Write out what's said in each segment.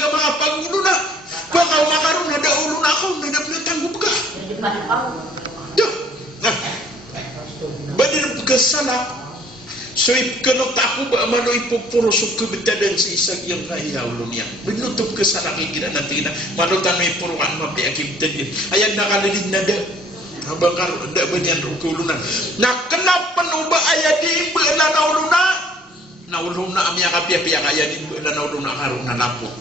ka mga pangulo na. Bakaw makarong nada ulo na ako, nada pinatanggup ka. Badin pagkasala. So ikanot ako ba amano ipupurusok kebetadan sa isang yang kaya ulo niya. Binutup kesala kikira nanti na manutan may puruan mapi akibtan din. Ayan nakalilid na da. Habang karo da banyan ukulunan. Na kenapa nuba ayat di beula na ulo na? Na ulo na amya kapia-pia kaya di beula na ulo na karo na lapot.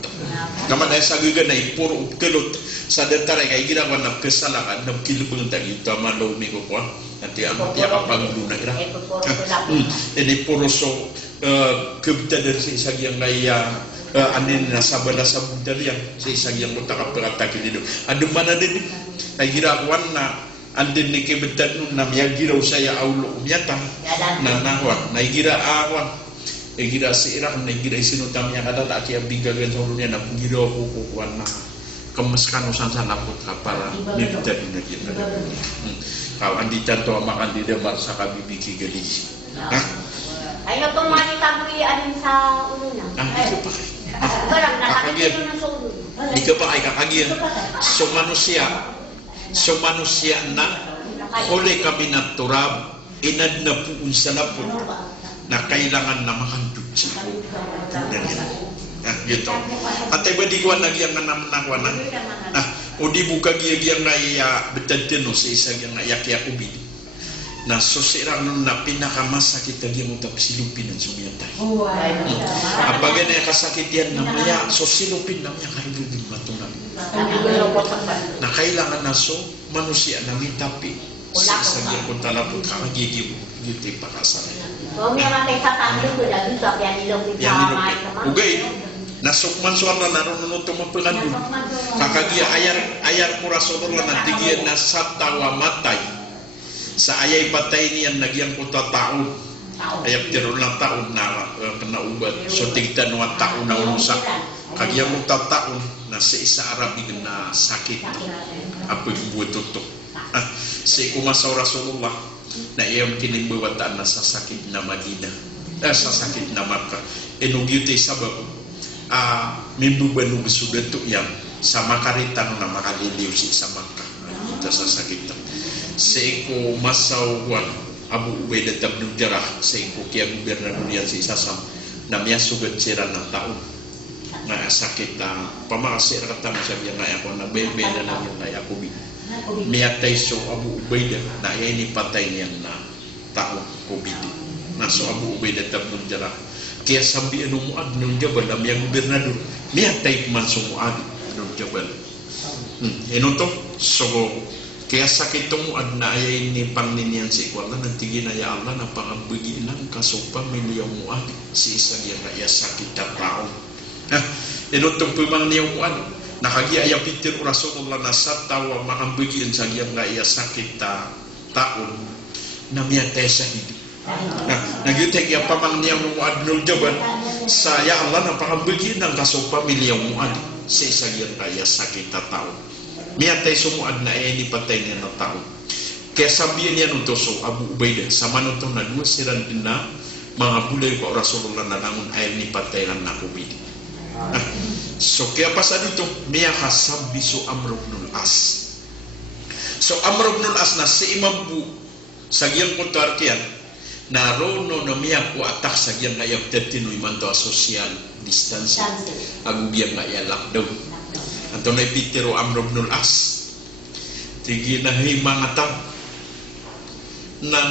Naman ay sagigan ay puro kelot sa dentare kay gira wan kesala kan nam kilubung tagi tamalo mi ko ko. Nanti ang tiap pangulo na ira. Ini poroso kebita dari sa isang yang kaya anin na sabala sa bundar yang sa isang yang mutakapagatakin dito. Ado mana din ay girawan na andin ni kebita nun na miya giraw saya aulo umyata na nahwan na gira awan gira si irak na gira isinutam yang ada tak kaya bigagan sa ulo niya na giraw kukukuan na kemaskan usan sa lapot kapara mibita din na kita. Kalau andi canto makan di demar sa kabibiki gali. Ayo tumani tabui adin sa ulo na. Di ka pakai. Barang nakakita na sa ulo. Di ka pakai kakagian. So manusia na oleh kami naturab inad na puun sa lapon na kailangan na makan duci. Gitu. At iba di ko nagyang nanamnakwanan. O di buka giya-giya nga iya betadeno sa isang nga yak-yak ubidi. Na sosirang nun na pinakamasakit na giya mo silupin ang sumiyatay. Apaga na kasakit yan na maya silupin na maya karibugin matunan. Na kailangan na manusia na mitapi sa isang yang kung talapot kakagigib giti pakasanay. So, may mga kaysa kami ko dahil sa yan nilong pinamay naman. Ugay. Nasukman suara naroon nunutong mapelandu. Kakagia ayar murasotor na nantigian na satawa matay. Sa ayay patay niyan nagyang kuta taon. Ayap tiro lang taon na kena ubat. So tigtan wa taon na unusak. Kagia kuta taon na sa isa Arabi na sakit. Apa buat tutup. Si kumasa Rasulullah na iyang kinimbawataan na sa sakit na Madinah. Sa sakit na Makkah. Enugyute sabab. Mimbuban nung sudah tu yang sama karitan na makaliliw si sama ka kita sa sakit seiko masawan Abu Ubaidah bin Jarrah seiko kia gubernur niya si sasam namanya sugat sira na taon na sakit pamakasir kata masabi nga ako na bebe na lang yung ako bi miyatay so Abu Ubaidah na ini patay niya na taon COVID na so Abu Ubaidah bin Jarrah kaya sabi ano Muad ng Jabal ang yung gobernador niya type man so Muad ng Jabal ino to so kaya sakit to Muad na ayay ni pangninyan si Ikwala nantigin na ya Allah na pangabagi ng kasupa milyong Muad si isang yung kaya sakit na tao ino to pumang niya Muad nakagiya ya pitir Rasulullah na sa tawa makabagi ang yung kaya sakit na taon na miyatay sa hidup. Nagitek yang pamang niya Muad bin Jabal saya Allah na pangabagi ng kasupa milyong Muad sa isang yan kaya sakit na tao miyatay so Muad na ni patay niya na tao kaya sabihin niya nung so Abu Ubaidah sama nung na dua siran din na mga bulay ko Rasulullah na nangun ay ni patay lang na COVID so kaya pa sa dito niya kasabi so Amr ibn As so Amr ibn As na si Imam Bu sa giyang kontarkian narono na miya ko atak sa giyang ngayag tertinoy man to social distancing ang giyang ngayag lockdown anto na ipitiro Amr ibn As tigi na mga tao na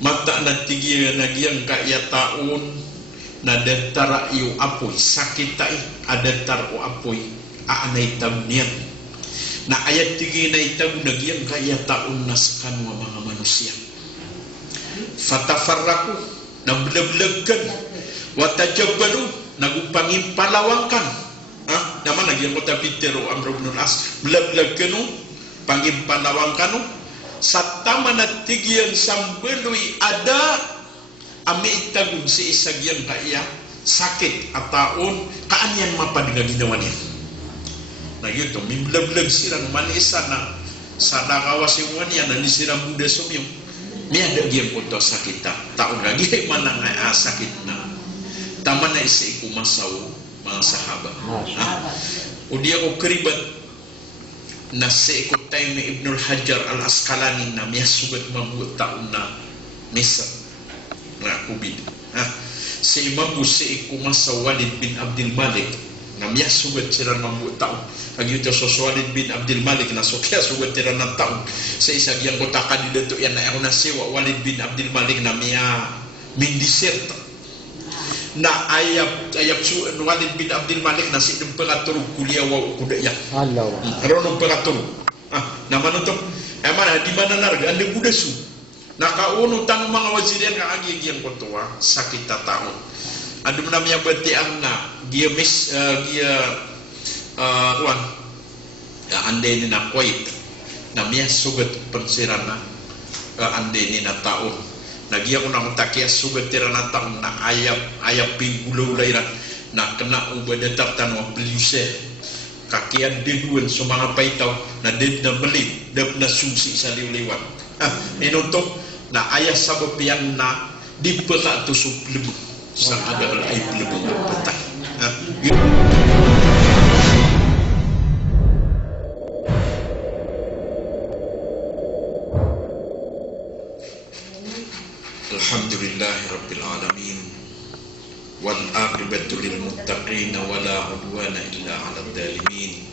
mata na tigi na giyang kaya taon na dentara iyo apoy sakit tayo adentar o apoy aanay tam niyan na ayat tigi na itag na giyang kaya taon na sa kanwa mga manusia fatafarraku nablag-blagkan watajabbalu nagupangin palawangkan naman nagyang ko tapitero Amr ibn As blag-blagkan pangin palawangkan sa tama na tigyan sambeloy ada ami itagun si isagyan kaya sakit at taon kaanyan mapadinga ginawa niya na yun to miblag-blag sirang manisa na sa nakawasimuan niya na nisirang Buddha sumiyong niya dagyan po to sakit taon lagi mana nga sakit na tama na isa ikumasaw mga sahabat. Udia ko keribat na seikot tayo ni Ibnul Hajar al-Asqalani na miya sugat mabuot taon na Misr na kubid. Si Imam si kumasa Walid bin Abdul Malik na miya sugat sila mabuot taon. Ag ito so Walid bin Abdul Malik na so kaya sugat sila ng taon. Sa isag yang kota kandidato yan na ako na siwa Walid bin Abdul Malik na miya mindisert na ayap Walid bin Abdul Malik na si imperator kuliah wa kuda ya. Allah. Ron imperator. Naman ito emang di mana narga ande kuda su. Nakauno tang mga wazirian nga agi yang kontua sakit taon. Adu namanya berarti na dia mis dia kuan ya ande ni na Kuwait. Namanya sugat pensirana ande ni na taon. Nagia ko nang takia sugat tira na taon na ayap pingulo layran na kena ubadatak tanwa peluse kakian deduan so mga paitaw na ded na balik dab na susi sa liwliwan inutok na ayah sabab yang na di peka tusuk lebu sang ada ay lebu petang Alhamdulillahi Rabbil Alamin wal aqibatu lil muttaqin wala udwana illa 'alal zalimin.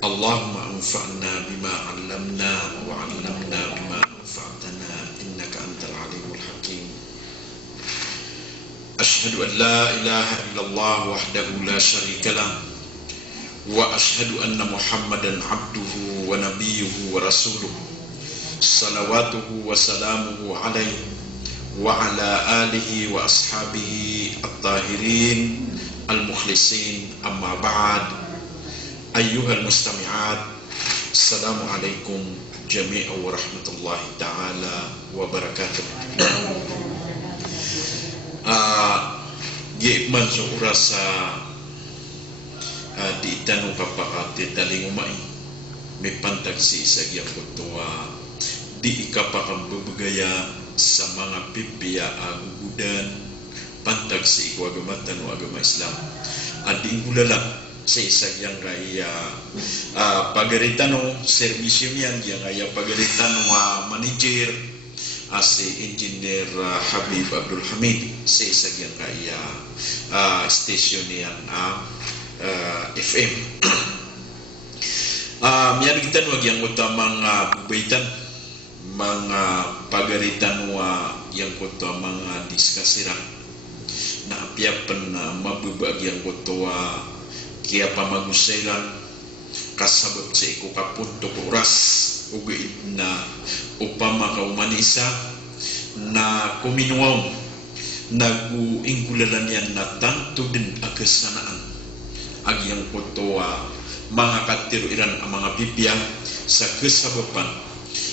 Allahumma anfa'na bima 'allamna wa 'allamna bima anfa'tana innaka antal alimul hakim. Ashhadu an la ilaha illallah wahdahu la syarika lah wa ashhadu anna Muhammadan 'abduhu wa nabiyyuhu wa rasuluhu. Salawatuhu wa salamuhu alaihi wa ala alihi wa ashabihi at-tahirin al-mukhlisin amma ba'd. Ayyuhal mustami'at, assalamualaikum jami'a wa rahmatullahi ta'ala wa barakatuh. Gimana rasa di tanong kapakati talingumay may pantag si isagyang kutuwa di ikapakang bubugaya sa mga pipiya agugudan pantag sa ikuagamatan o agama Islam at ingulala sa isagyang kaya pagaritan o servisyo niyan yung kaya pagaritan o manager si Engineer Habib Abdul Hamid sa isagyang kaya station niyan FM miyan kita wag yang utamang bubaitan mga pagaritan yang kota mga diskasiran na apiapan na mabubag yang kota kaya pamaguselan kasabot sa iko kapunto oras ugi na upama kaumanisa na kuminuaw naguingkulalan yan na tanto din agasanaan ag yang kota mga katiruiran ang mga bibya sa kasabapan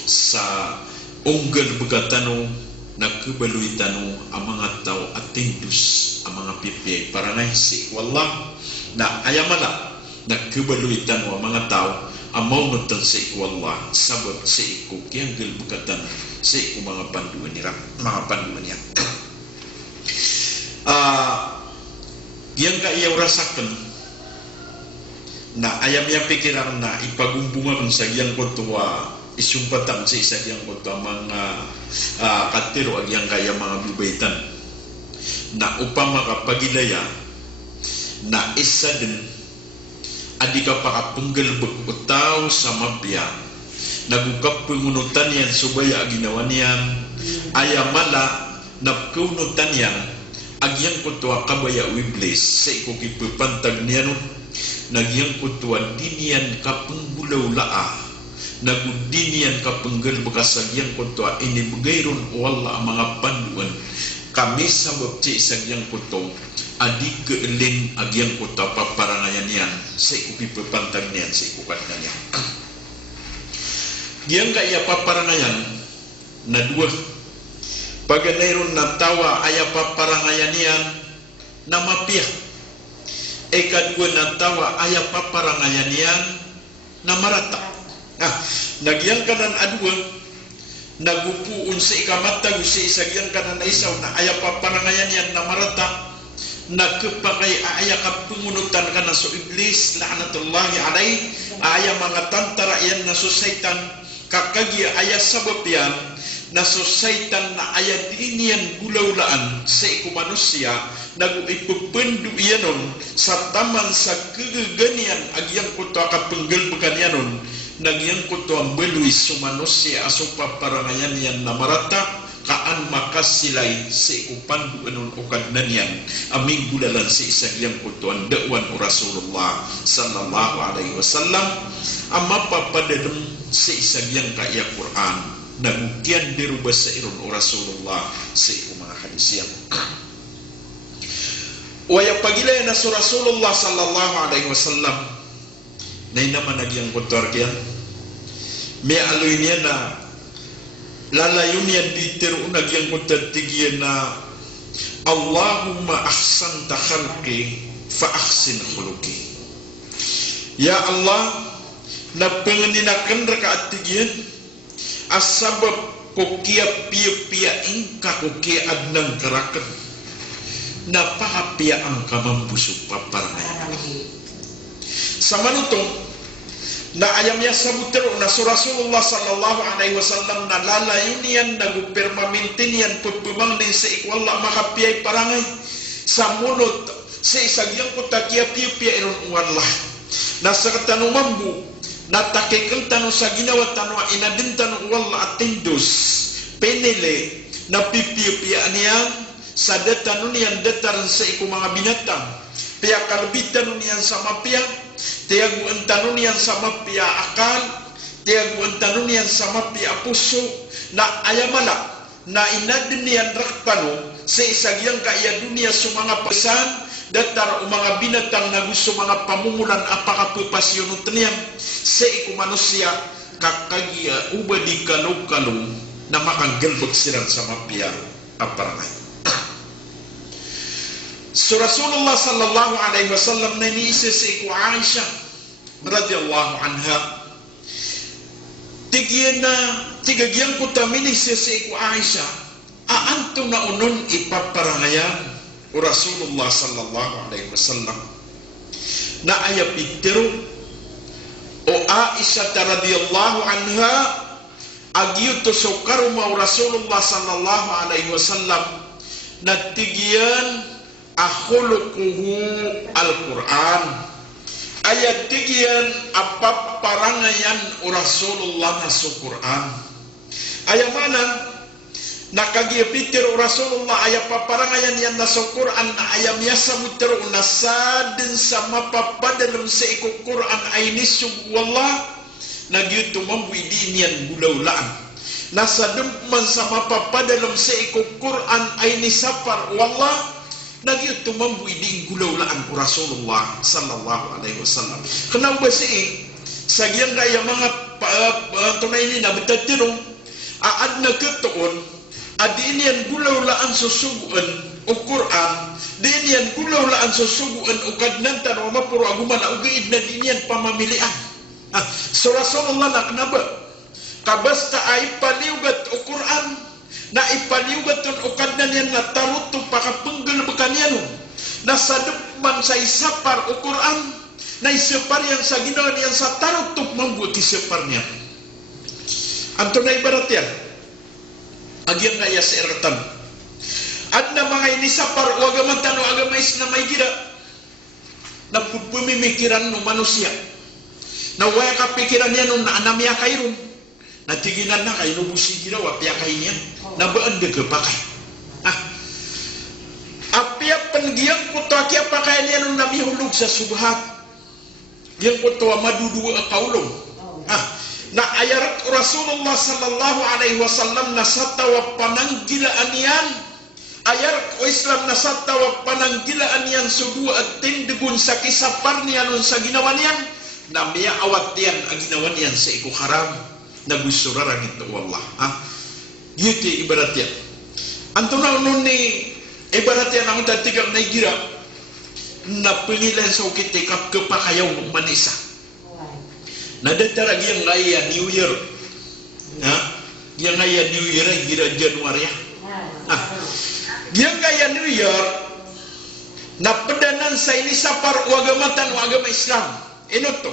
sa unggal begatano nagkabaluitano ang mga tao at tindus ang mga pipiyay para naisi wallah na ayamala nagkabaluitano ang mga tao ang maunutan sa iku wallah sabab sa iku kiyanggal begatano sa iku mga panduan niya yang ka iyaw rasakan na ayam yang pikiran na ipagumbungan sa iyang kontuwa isumpatan sa isa yang kota mga katiro ag yang kaya mga bubaitan na upama kapagilaya na isa din adi ka pakapunggal utaw sa mabya nagukap pengunutan yan subaya aginawan yan ayamala na pengunutan yan ag yang kota kabaya wiblis sa ikukipupantag niyan nagyang kota dinian kapenggulaw laa nagudinian kapenggal bekasagyan kontua ini begairon wala mga panduan kami sabab ci sagyang koto adik keelin agyang kota paparangayan yan sa ikupi pepantag niyan sa ikukat na niyan giyang kaya paparangayan na dua paganayron na tawa aya paparangayan yan na mapia kadua na tawa aya paparangayan yan na marata nagyang kanan adua nagupuun sa ikamatag sa isagyan kanan na isaw na aya paparangayan yan na marata na kepakai aya kapungunutan kana so iblis laknatullahi alaih aya mga tantara yan na so satan kakagi aya sabab yan na so satan na aya dinian gulaulaan sa iku manusia nagu ipupendu yanon sa taman sa kegeganian agyang kuto kapenggelbekan yanon nagyang kuto ang beluis so manusia asupa parangayan yan na marata kaan makasilay sa ikupandu anon ukadnan yan aming gulalan sa isang yang kutuan dakwan o Rasulullah sallallahu alaihi wasallam ang mapapadadam sa isang yang kaya Quran na mungkin dirubah sa iron o Rasulullah sa iku mga hadis yan waya pagilay na sa Rasulullah sallallahu alaihi wasallam na naman nagyang kutuar kyan may aloy niya na lalayun yan ditiru nagyang kutatigiyan na Allahumma ahsanta khalqi fa ahsin khuluqi ya Allah na pengendinakan rakaat tigian asabab ko kia pia ingka ko kia adnang kerakan na pahapia angka mambusu paparnay sama nutong na ayamnya sabuter na Rasulullah sallallahu alaihi wasallam na lalayun yan nagupirmamintin yan pagpumang din sa ikwala makapiyay parangay sa munot sa isagyang kutakiya-piya iron uwanlah na sa katanumambu na takikang tanong sa ginawa tanong inadin tanong uwala at tindus penele na pipiya niyan sa datanon yan dataran sa iku mga binatang piya kalbitan niyan sa mapia tiagu antanon yan sama pia akal tiagu antanon yan sama pia puso na ayamala na inadin yan rakpano sa isagyang kaya dunia sa mga pesan datar mga binatang na gusto mga pamumulan apakapupasyon niyan sa iku manusia kakagia ubadi kalau-kalau na makanggelbog siran sama pia aparanay so Rasulullah sallallahu alaihi wasallam na iniisa sa iku Aisha radhiyallahu anha tigagyan ko tamini sa iku Aisha aanto na unon ipaparangayan o Rasulullah sallallahu alaihi wasallam na ayapitero o Aisha radhiyallahu anha agyuto so karuma o Rasulullah sallallahu alaihi wasallam na tigyan akhulukuhu al-Quran ayat tigian apa parangayan o Rasulullah na sa Quran ayat mana nakagiyapitir o Rasulullah ayat paparangayan yan na sa Quran na ayam yasa mutir o nasadin sa mapapadalam sa iku Quran ay nisug wallah nagyuto mambuidin yan gulaulaan nasa dumman sa mapapadalam sa iku Quran ay nisapar wallah nagyuto mambuidin gulaulaan o Rasulullah sallallahu alaihi wasallam kenapa sih sagyang kaya mga tunay ni na betatirong aad na ketoon adi inian gulaulaan susuguan o Quran di inian gulaulaan susuguan o kadnantan o mapuro aguman o gaid na inian pamamilian so Rasulullah na kenapa kabasta ay paliugat o Quran na ipaliugaton o kadnan yan na taruto pakapenggelbekan yan na sadupman sa isapar o Quran na isapar yan sa ginawa yan sa taruto membuat isapar niya anto na ibarat yan agyan nga iya sa eratan at na mga inisapar o agamantan o agamais na may gira na pumimikiran ng manusia na waya kapikiran yan na anamya kayron natiginan na kayo nubusi gira wapya kayo niya na baan de kepakai apya pengiang kuto kia pakai niya nung namihulog sa subhat yang kuto madudu akaulong na ayarat Rasulullah sallallahu alaihi wasallam na satawa pananggilaan yan ayarat o Islam na satawa pananggilaan yan sudua at tindegun sa kisapar niya nun sa ginawa niyan na miya awat yan ang ginawa niyan sa iku haram na gusto rarangit na wallah yuti ibarat yan anto na nun ni ibarat yan ang tatigang na gira na pilihan sa ukitikap kepakayaw ng manisa na datarag yung ngaya New Year yung ngaya New Year ay gira January yung ngaya New Year na pedanan sa ini sapar wagamatan wa agama Islam. Inoto.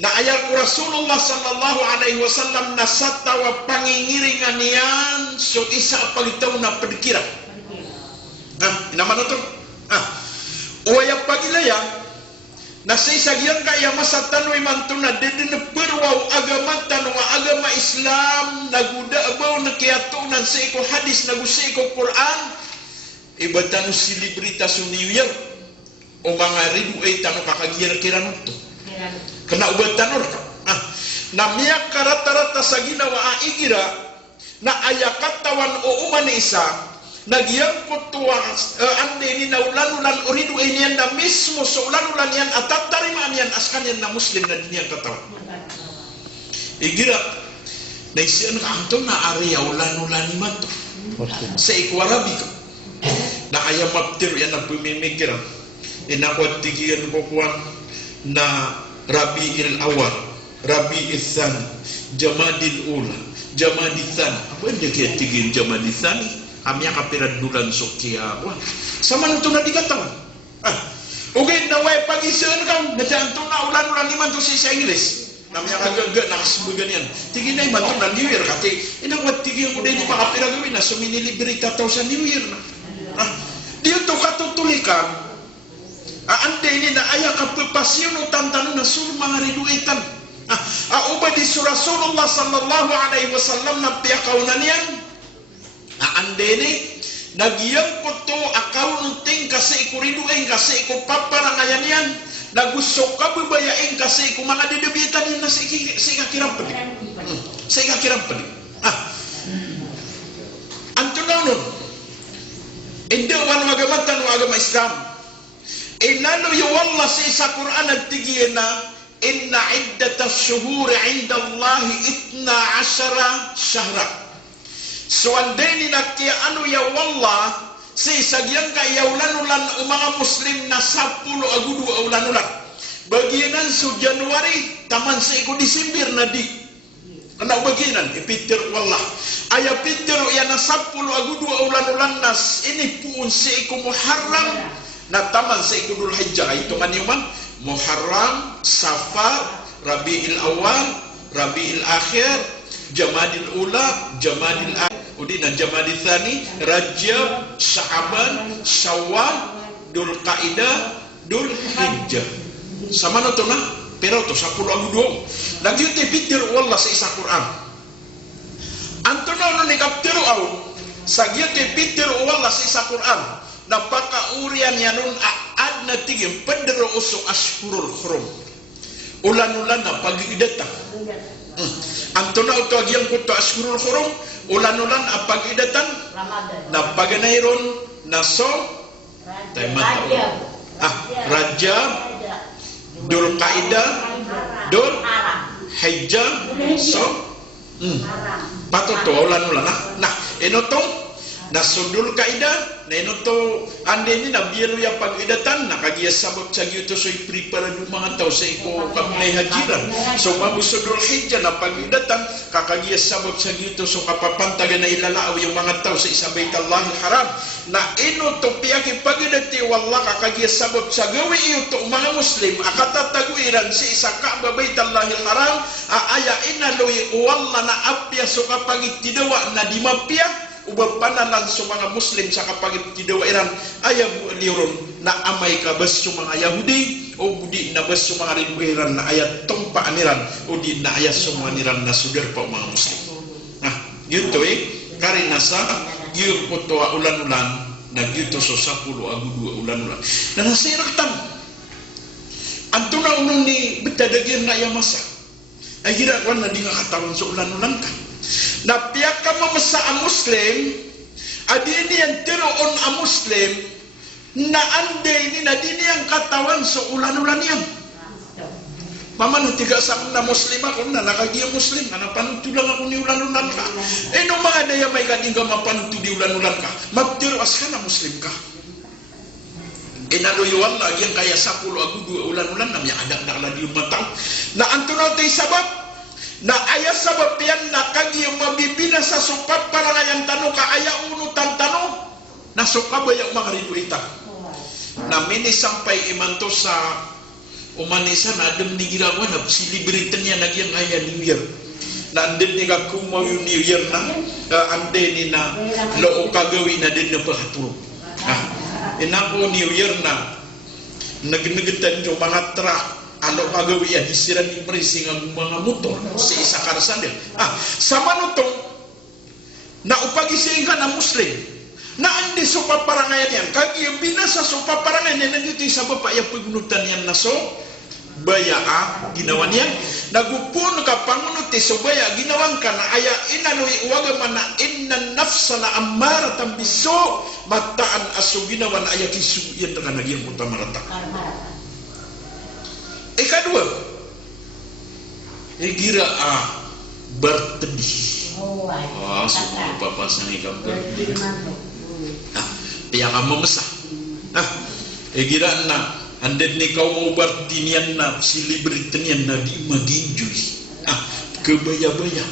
Na ayat Rasulullah sallallahu alaihi wasallam na satawa pangingiringan niyan so isa pagitaw na pagkira. Inaman to? Uaya pagilaya na sa isagian kaya masatanoy mantuna dedin perwaw agamatan wa agama Islam naguda abaw nakiyatunan sa iko hadis nagusa iko Quran ibatanu silibritas New Year o mga ribu ay tano kakagir-kiran to kena ubatanor na miyak karata-rata sa ginawa aigira na ayakatawan o umanisa nagyang kutuwa ande ni na ulanulan uridu inian na mismo so ulanulan yan at tatarima yan askan yan na muslim na diniyang katawan igira na isiyan ka anto na area ulanulan ni mato sa ikwarabi ko na ayam maptir yan na pumimikiran inakwat tigiyan ko kuwan na Rabi'il Awal Rabi'il Thani Jamadil Ula Jamadil Thani apa yang dia tigin Jamadil Thani kami akan piradulan sokia wah sama nito na dikatawa okay naway pag-isan ka nadaan na ulan-ulan liman to sa English kami akan gagag nakasbugan yan tigin na iman to na New Year kati inawat tigin ko din yung makapiragawin na suminilibri tataw sa New Year na dito katutulikan ande ini na aya kapapasyon o tantanong na sur mga riduitan ubay di Rasulullah sallallahu alaihi wasallam na piyakaw na niyan ande ini nagyang ko to akaw nunting kasi ikuriduin kasi ko paparangayan yan nagusok ka babayain kasi ko mga didebitan yan na sa ikakirang pali sa ikakirang pali antunaw nun hindi wala magamatan o agama Islam inano yuwallah sa isa Quran at tigiyan na inna iddatas syuhuri inda Allahi 12 syahra so andeni na kaya ano yawallah sa isagyan ka yawlanulan o mga muslim na 10 agudu awlanulan bagianan so January taman sa iko December na di ano bagianan ipitir wallah aya pitir yan na 10 agudu awlanulan nas ini puun sa iko Muharram na taman sa ikudul hijjah ito man yung Muharram, Safar, Rabi'il Awal, Rabi'il Akhir, Jamadil Ula, Jamadil Akhir, udi na Jamadil Thani, Rajab, Sya'ban, Syawal, Dul Qaidah, Dul Hijjah. Sama na to na, pero to 10 agudong. Nagyuti bitir wallah sa isa Quran. Anto na ni kaptiro aw, sa gyuti bitir wallah sa isa Quran. Napaka urian yanun aad na tigim pedro uso ashurul hurum ulan-ulan na pag-idatan antona uto agyang kuto ashurul hurum ulan-ulan na pag-idatan na paganayron na so Rajab Dul Qaidah Dul Hijjah so patuto ulan-ulan nah inotong nasundul kaidah na inoto ande ni nabiyalu ya pag-idatan nakagiya sabot sa gyuto so prepare du mga tao sa iko kamay hajiran so mabusudul hijjah na pag-idatan kakagiya sabot sa gyuto so kapapantagan na ilalaaw yung mga tao sa isa Baitallahil Haram na inoto piyaki pag-idati wallah kakagiya sabot sa gawi ito mga muslim akatataguiran sa isa Kaaba Baitallahil Haram aya inaloy wallah na apya so kapag itidawa na di mapya ubab panalan sa mga muslim sa kapagit kidawairan ayaw liron na amay kabas sa mga Yahudi o budi na bas sa mga rinwiran na ayat tong paaniran o di na ayat sa mga niran na sudar pa mga muslim nah yun to karin nasa yun po to ulan-ulan na yun to so 10 agudu ulan-ulan na nasiraktan anto na unong ni betadagyan na yamasa ay hirakwan na di nga katawan sa ulan-ulan ka na piyaka mamasa ang muslim adini ang tiroon ang muslim na ande ni na dini ang katawan sa ulan-ulan yan maman tiga sa na muslim ako na nakagiya muslim na napanuto lang ako ni ulan-ulan ka no mga daya may kading ka mapanuto di ulan-ulan ka magtiro as ka na muslim ka inaluyuan lagi yang kaya 10 agudu ulan-ulan na may adak na kaladi yung matang na antunaw tayo sabab na aya sabab yan na kagi yung mabibina sa sukat para nga yung tanong ka aya unutan tanong na suka ba yung mga ribuita Namini sampai imanto sa umanisan adem ni girawan na celebrity-nya nagyang aya New Year. Na andin ni kaku mau New Year na ande ni na lo kagawi na din na pahaturo. Inako New Year na nagnegetan jo mga truck alo kagawi ya disiran ni presi ng mga motor sa isa karsan din. Sama nutong na upagi sehingga na Muslim na andi sopa parangayan yan kagi yung binasa sopa parangayan yan nandito sa bapa yung pagnutan yan na so baya ginawa niyan nagupun ka pangunuti so baya ginawan ka na aya inanui uwaga mana inna nafsa na ammaratan biso mataan aso ginawa na aya kisu yan na nagyang puta marata. Kedua gira bertedih semua bapak sangi kabar yang memesah gira na anded ni kau mau bertinian na silibritian na di maginjui kebaya-baya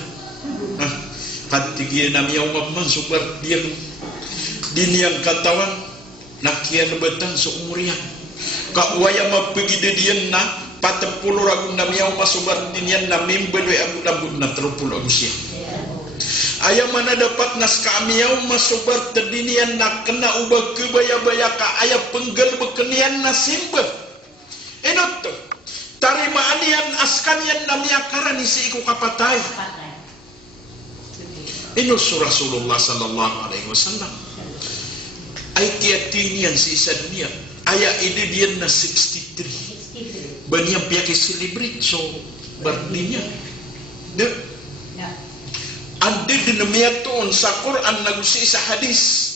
hati kia na miyaw masuk berdian diniang katawan nakian betang seumurian kak waya mapegidedian na patepuluh ragu na miyaw masuk bertinian na mimbelwe abu lambut na 30 Agustia. Ayah mana dapat nas kamiau masubar terdinian nak kena ubah kebaya-baya ka ayah penggel bekenian nasimbe. Enot tu tarima anian askanian namiakaran isi iku kapatai. Inus Rasulullah sallallahu alaihi wasallam. Aikiatinian sisa dunia. Ayah ide dia na 63. Baniam pihak celebrit so berdinian. Dek. Andi dinamiaton sa Quran nagusi sa hadis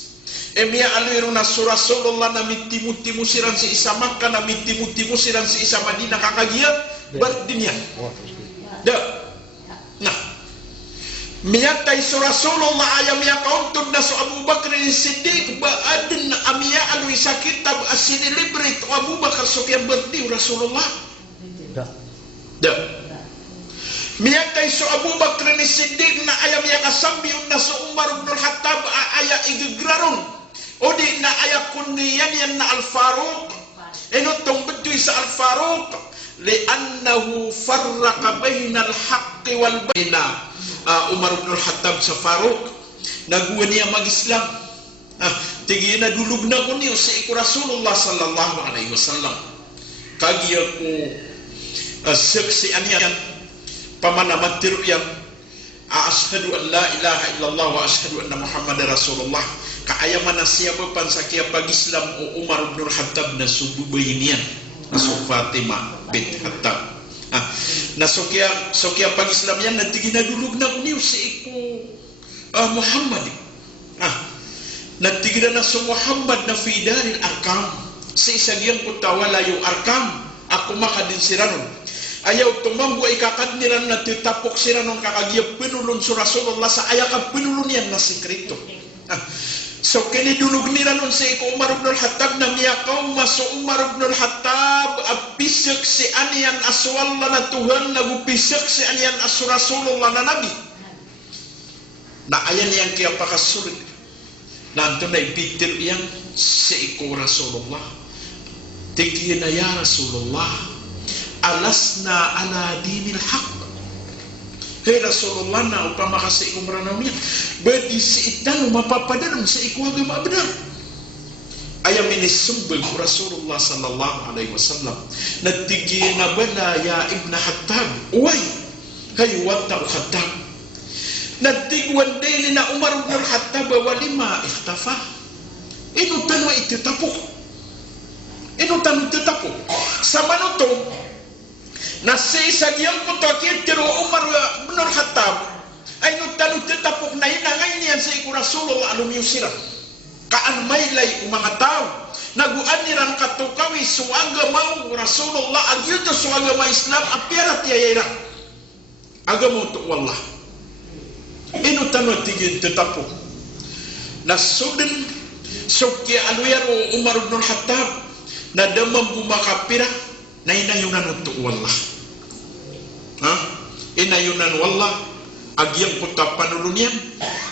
emia aliruna surah Rasulullah na mitimu-timu siran si isa Makkah na mitimu-timu siran si isa Madinah kakagia berdinia nah miyatay surah Rasulullah ayam ya kauntun na so Abu Bakr Siddiq baadin amia alwi sa kitab asini librit Abu Bakar sokya berdi Rasulullah miyatay so Abu Bakr ni Siddiq na ayam yang kasambiun na so Umar ibn al-Khattab aya igigraron o di na aya kunniyan yan na al-Faruq enotong betuy sa al-Faruq li'annahu farraqa bayna al-haqqi wal bayna Umar ibn al-Khattab sa Faruq naguwa niya mag-Islam tigi na dulog na ko niyo sa iku Rasulullah sallallahu alaihi wasallam kagi ako saksian yan pamana matir yang ashhadu an la ilaha illallah wa ashhadu anna muhammadar rasulullah ka aya mana siapa pansakia pagi Islam Umar bin Khattab na subu bayinian na Fatimah bint Khattab na sokia pagi Islam yan na tigina dulog na uniw si iku Muhammad na tigina na so Muhammad na fi daril arkam si isagyang kutawala yung arkam ako makadin siranon ayaw tumambo ikakad niran na titapok sira nung kakagiya pinulun sa Rasulullah sa ayaw ka pinulun yan na sikrito. So kinidulog niran nun sa iko Umar ibn al-Khattab na miyakaw maso Umar ibn al-Khattab apisak si aniyan aswalla na Tuhan nagupisak si aniyan asu Rasulullah na Nabi. Na ayan yang kaya pakasulit. Nanto na ipitir yang sa iko Rasulullah. Tigiya na ya Rasulullah. Alasna ala dinil haq. Hei Rasulullah na upama kasi iku maranamian badi si itano mapapadanong sa iku agama benar. Ayam ini sumbag Rasulullah sallallahu alaihi wasallam natigin na bala ya Ibn Khattab uway hay wata Khattab natigwan din na Umar ibn Khattab walima ikhtafa inu tanwa ititapok sama nutong na sa giyang kutakit tiro Umar bin Khattab ay nutano tetapok na hinangay niyan sa iku Rasulullah alumiyusira kaan maylay mga tao naguan niran katukawi so agama Rasulullah agyuto so agama Islam apirat yayira agama to wallah inutano tigin tetapok na sudin sokya aluyaro Umar bin Khattab na damang bumakapira na inayunan to wallah inayunan wallah agyang punta panulunyan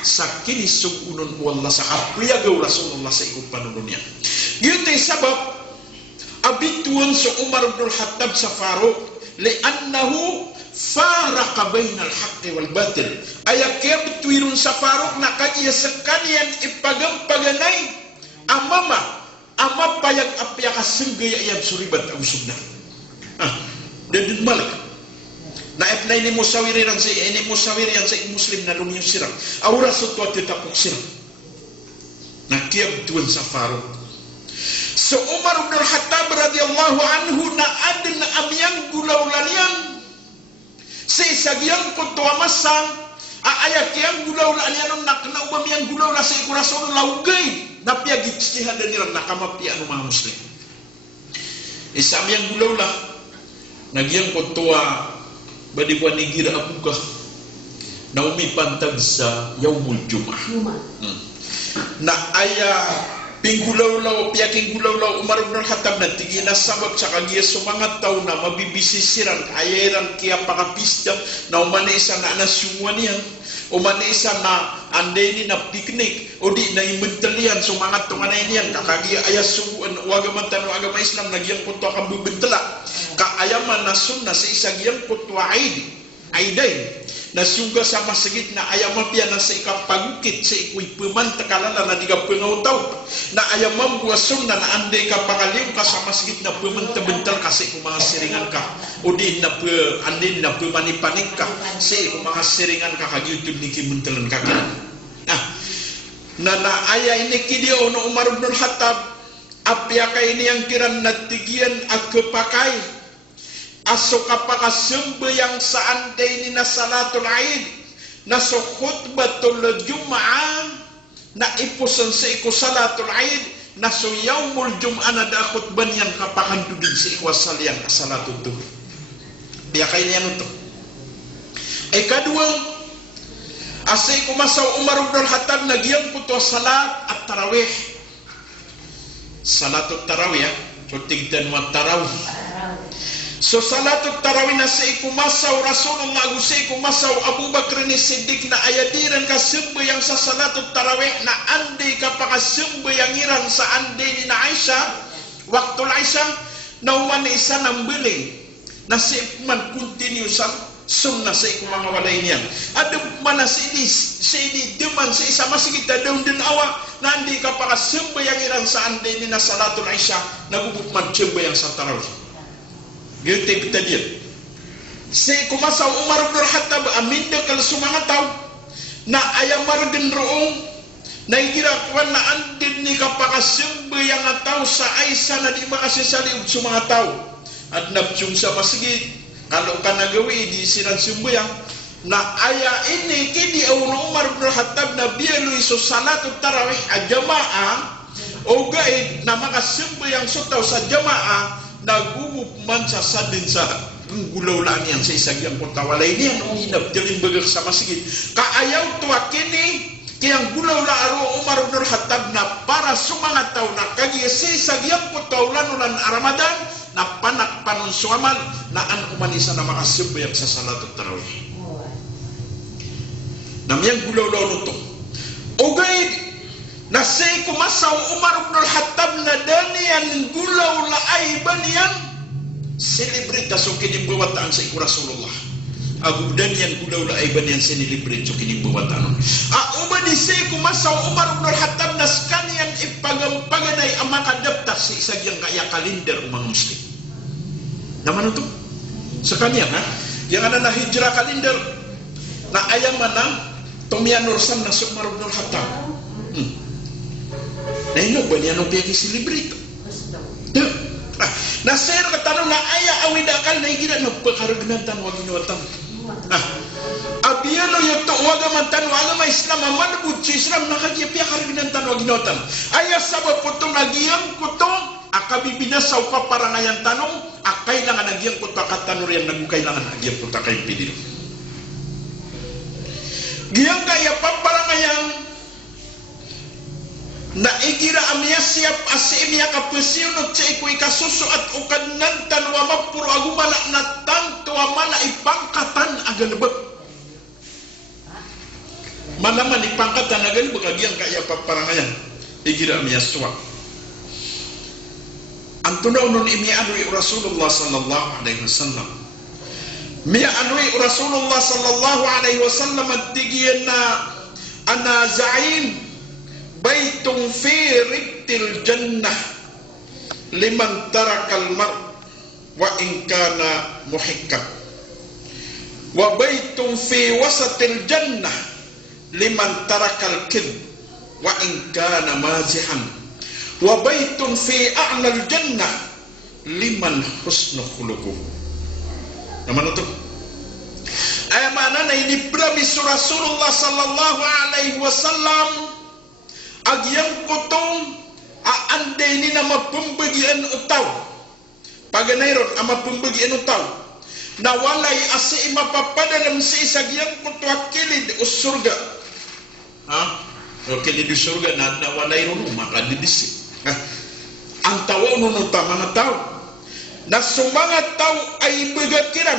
sakini sugunun wallah sa apliya gaw Rasulullah sa ikong panulunyan yun tayo sabab abituan so Umar bin Khattab sa Faruq li'annahu faraka bainal haqqi wal batil. Ayak kaya bituirun sa Faruq na kaya sekalian ipagampaganay amama payag apya kasenggaya iyab suribat ang sugna. Dadun malik. Na epna ini musawiri yang sa muslim na lumiyong sirang. Aura sutwa titapok sirang. Nakiab tuan sa Faruq. So Umar bin Khattab radhiyallahu anhu na adin na amyang gulaw lanian. Sa isagyang kutwa masang aayak yang gulaw lanian nak na umam yang gulaw na sa ikurason laugay. Napiagit siya daniran nakamapi ano mga muslim. Isa amyang gulaw la. Nagyang kutwa badi buwan ni gira abuka na umipantag sa Yaumul Jum'ah. Na aya pinggulaw-law, piyaking gulaw-law Umar bin Khattab na tigi na sabab sa kagiya sumangat tao na mabibisisiran ayaran kaya pakapista na umanisa na anasyungwa niya umanisa na anday ni na piknik o di na imentalian sumangat tong anay niyan kakagiya ayas subuan wagaman tanu agama Islam nagyang kutwa kang bubintala kaayaman na sunna sa isagyang kutwa aiday na suga sa masjid na ayaman piya na sa ikapagukit sa ikuy pemantakalala na diga pengautaw na ayaman buwa sunna na anday ka pangaliw ka sa masjid na pemantabental kasi kung mga siringan ka o di na anday na pemanipanik ka sa kung mga siringan ka kagyutub ni kimentalan ka ka na aya ini kidio no Umar bin Khattab apya ka ini yang kiran natigian agpakai aso kapakasembayang seandai ni na salatul Aid na so khutbatul Jum'ah na ipusan sa iku salatul Aid na so Yaumul Jum'ah na da khutban yang kapakandudin sa iku asalian salatul Duhur. Biya kayo niyan ito. Ay kadua asay kumasaw Umar bin Khattab nagyang puto salat at tarawih. Salatul tarawih so tigdan mo tarawih. So salatul tarawih na sa ikumasaw Rasulullah sa ikumasaw Abu Bakr ni Siddiq na ayadiran ka sembayang sa salatul tarawih na anday ka pakasembyangiran sa anday ni na Aisyah waktu Aisyah na uman isa ng biling na si man continuousan sunnah sa ikumang walay niyan ada mana si ini deman sa isa masigita daun din awa na anday ka pakasembyangiran sa anday ni na salatul Aisyah nagubuk man sembayang sa tarawih. Gitu kita dia. Si kumasaw Umar bin Khattab aminda kal sumangat tau na ayamar din roong na igira kuan na andin ni kapakasembe yang atau sa Aisyah na di makasisali sumangat tau at nabjung sa masjid kalau kana gawi di sinan sembayang na aya ini kini Umar bin Khattab na bielu iso salatul tarawih jamaah o gaid na makasembayang sutaw sa jamaah nagugup man sa sadin sa gulaw lang yan sa isagyang kontawalay niyan ang hinap diling bagag sa masjid kaayaw tuwa kini kayang gulaw la aro Umar bin Khattab na para sumangat tao na kagi sa isagyang kontawlan ulan Ramadan na panak panon suamal na an umanisa na makasubay sa salatul tarawih namyang gulaw la nito ogay nasay kumasaw Umar bin Khattab na danian gulaw la ay banian selebrita so kinimbawataan sa iku Rasulullah agu danian gulaw la ay banian selebrita so kinimbawataan uba di say kumasaw Umar bin Khattab na skanian ipagampaganay ang makadaptas sa isagyang kaya kalender mga muslim naman ito sa kanya yang ada na hijrah kalender na ayaman na tumiyanursan na si Umar bin Khattab na ino ba niya nung piyaki silibrito na sir katanong na aya awidakal na igira na pagkaragnan wag inuwatan abiyalo yung to wag amantan wag ama Islam amanabud si Islam nakagya karagnan wag inuwatan aya sabab po itong nagyang kutong akabibinasaw pa para ngayang tanong akailangan nagyang kuta katanurian nagukailangan nagyang kuta kayong pidilo giyang kaya pa para ngayang na igira amya siap asimya kapesiunot sa ikuy kasuso at ukanantan wa mapuro agumala na tanto amala ipangkatan agalabag malaman ipangkatan agalabag agyang kaya paparangayan igira amya suwa ang Antuna unun imi anui Rasulullah sallallahu alaihi wasallam. Mi anui Rasulullah sallallahu alaihi wasallam tigiyana ana za'im baitun fi riktil jannah liman tarakal mar wa in kana muhikkam wa baitun fi wasatil jannah liman tarakal kid wa in kana mazihan wa baitun fi a'lal jannah liman husnu khuluquh. Nama itu ay mana na ini brabi Rasulullah sallallahu alaihi wasallam agyang kutong ande ini nama pembagian utaw paganayron ama pembagian utaw na walay asi mapapadalam sa isagyang kutwa kilid o surga o kilid o surga na walay ron makadidisi. Ang tawa nung mga tao na sumangat tao ay bagakiran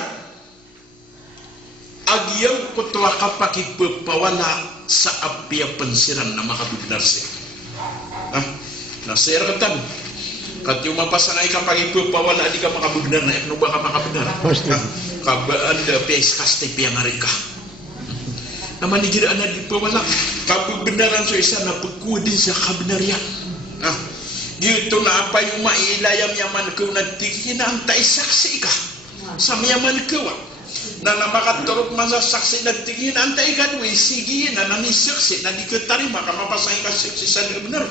agyang kutwa kapag ipapawala sa abya pansiran na makabibinar siya. Nasir katan kat yung mapasanay kapag ipapawala di ka makabibinar na ano ba ka makabibinar kabaan da pes kaste piyangari ka naman nigiraan na di pawala kabibinaran so isa na pagkudin sa kabinaryan. Gitu na apa yung mailayam yaman ko na tigin na ang taisaksi ka sa yaman ko na namakaturok masasaksi na tigin na ang taikan sige na nanisaksi na di katarima ka mapasay ka saksi sa benar.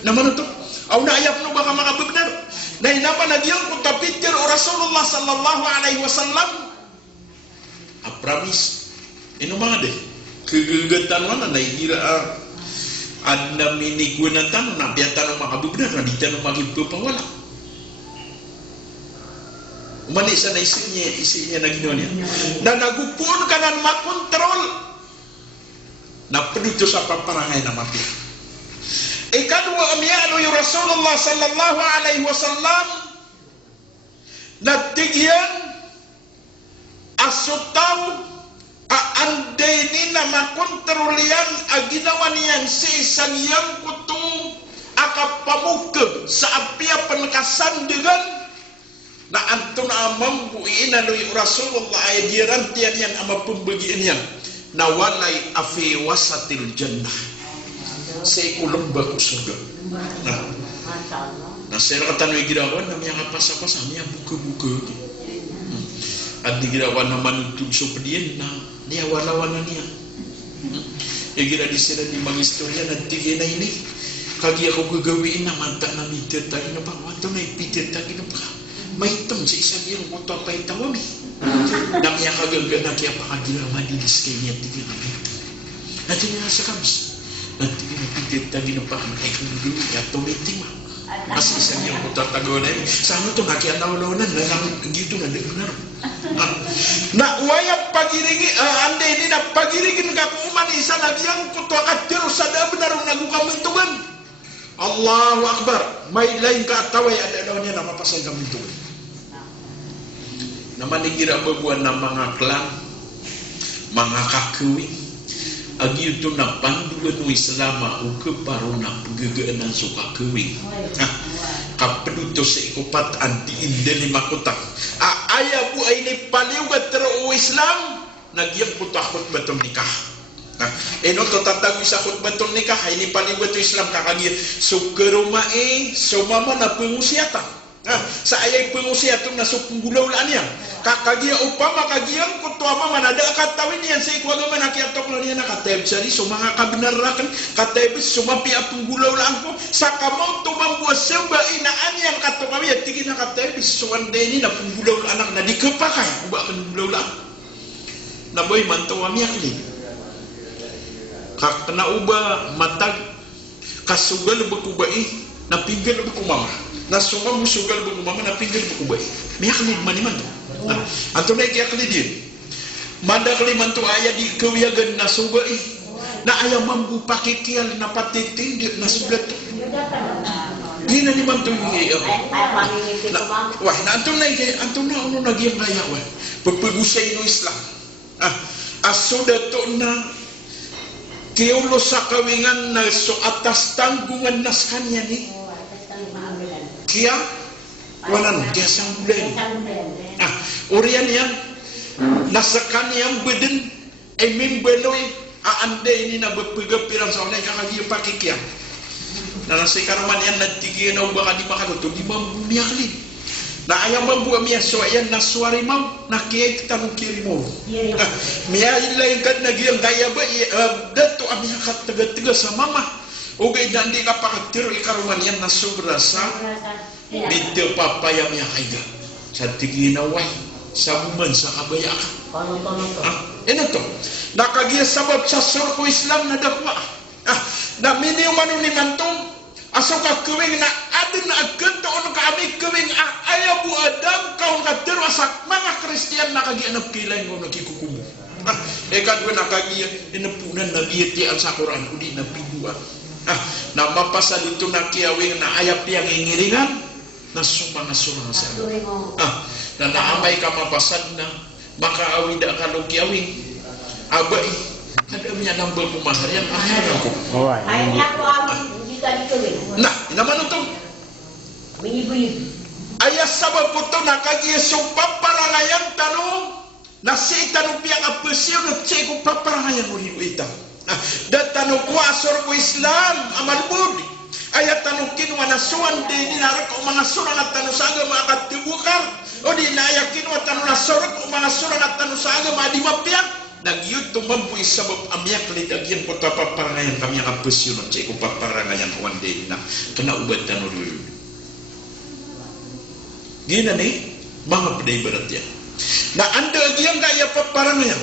Naman ito aw naayap no baka makabenar na inaman nagyang kung tapitir o Rasulullah sallallahu alaihi wasallam a promise ino mga de kegagatan mana na igira ada minigunan na biatan makabubnar na dito magipapawala. Umani sa isinya na ginawa niya. Na nagupun ka na makontrol na pedito sa paparangay na mapia. Ikadwa amyano yung Rasulullah sallallahu alaihi wasallam na tigyan asutaw ande ni na makontrolian aginawa niyan si isang yang kutong akapamukag sa apya panakasandigan na anto na amambuin na luy Rasulullah ay dirantian yan ama pembagian yan na walay afi wasatil jannah sa ikulong ba surga na sira katanoy girawan na miya kapasa-pasa miya buka-buka at digirawan naman itong supadiyan na niya wala-wala niya. Igira di sila di mag-istorya na tigay na ini kagi ako gagawin na manta na mitir tayo na ba wato na ipitir tayo na ba may itong sa isang iyong moto pa itawag na miya kagagana kaya pakagira madilis kay niya tigay na ito natin niya sa kams na tigay na pitir tayo na ba ay kung gawin yato may tima kasi isang iyong moto tago na yun saan ito nakianaw-lawanan na lang dito na benar na waya pagirigi ande ni na pagirigin ka kuman isa na diyang kutwa katiro sa benar nagukamintugan Allahu Akbar may lain ka ataway ada daw niya na mapasay kamintugan na manigira babuan ng mga klan mga kakuwi agi ito na pandugan ng Islama o kaparo na pagagaanan sa kakuwi kapeduto sa ikupat anti-indeli makutak aya po ay nipaliwat tero o Islam nagyang kutakot batong nikah eno to tatagwi sa khutbatong nikah ay nipaliwat o Islam kakagir so karumae so mama na pengusiatan sa ayay pengusiatan na so punggulaw-laan yan kakagia upama kagiyang kutuwa mama na da katawin yan sa ikwaga man nakiatok lang yan nakatayab sari so mga kabinarakan katayab sumapi apong gulaw-laan ko sa kamaw tumambuwa semba inaan yan katokawi at tigin na katayab so andeni na punggulaw-laan anak na di kapakay uba ka ng gulaw-laan na boy mantawa miyak ni kakna uba matag kasugal ba kubai na pinggal ba kumama na sunga musugal ba kumama na pinggal ba kubai miyak ni maniman anto na ikiakli din mandakli man to aya di kawiyagan na suba na aya mambu pakikial na patiting di na sulat di na ni man to wah na anto na uno nagyang gaya wah pagpagusay no Islam asuda to na kiulo sa kawingan na so atas tanggungan nas kanya ni kaya wanan kiasang bulan. Urian yang nasakan yang beden emim benoy ande ini na berpegapirang sa onay kakagi pakai kiang. Na nasi karuman yan natigyan na baka di makaluto di mambu miyakli. Na ayam mambu amia so ayan na suari mam na kiyay tanong kiri mo. Miya ilay kad nagyang gaya ba dato amia kat taga-taga sa mama. Ugay dandi ka pakatir ikaruman yan na sobra sa bidyo papaya miya kaiga. Sa tiginaway sa buman sa kabaya ka. Ino to. Nakagiya sabab sa surko Islam na dakwa. Na miniw manunimantong aso ka kuwing na adin na agad doon ka amig kuwing ayabu adam kaong katiro sa mga Kristiyan nakagianap kilay mo nakikukumo. Kadwa nakagiya inapunan nagiyatian sa Quran udi na biguan. Na mapasa dito na kiyawing na ayap yang ingiringan na sumang-surang sa na naamay ka mapasad na makaawid ka ng kiyawing abay ada niya nambal pumahar yan ayaw ko nah naman ito ayas sabab po ito nakagisong paparangayan tanong na si tanong piyang apesyo na tsiko paparangayan mo rin ito dat tanong ko asor ko Islam amalbud ayat tanong kinwa na suwan di ninarak o mga surang at tanong sa aga mga katibukar o di nayak kinwa tanong na surang o mga surang at tanong sa aga mga di mapiyak nagyud tumampuy sabab amyak lidagyan po tapaparangayan kami ang apesyo na tsiko paparangayan one day na kena ubad tanong rin gina ni mga peday berat yan na anda agyan kaya paparangayan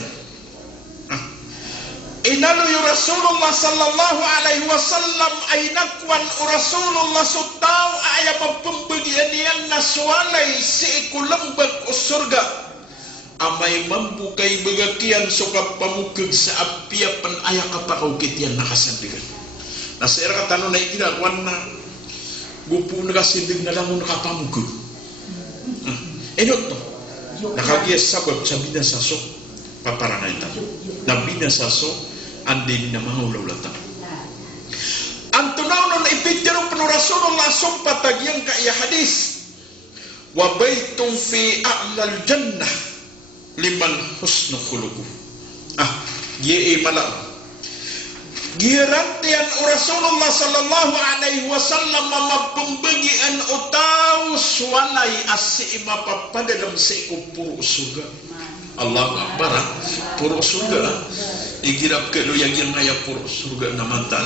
inaluy Rasulullah sallallahu alaihi wasallam ay nakwan Rasulullah sutaw ay mapambagian yan na suwalay si ikulambag o surga amay mambukay bagakian sukap pamukag sa apiapan ay kapakaukit yan nakasandigan nasira ka tanong na ikinakwan na gupo nakasindig na lang nakapamukag enot to nakagiyas sabab sa binasasok paparangay tayo na binasasok andin na mahulaulatan. Ang tunaw nun ipitiro pano Rasulullah sumpa tagyang kaya hadis. Wa baytong fi a'lal jannah liman husnu khuluquh. Giye malam. Girantian Rasulullah sallallahu alaihi wasallam mapambagian utaw suwalay asi mapapadadam sa ikupuro surga. Allah Akbar, puro surga. Igirap ke lo yang ngaya puro surga na mantan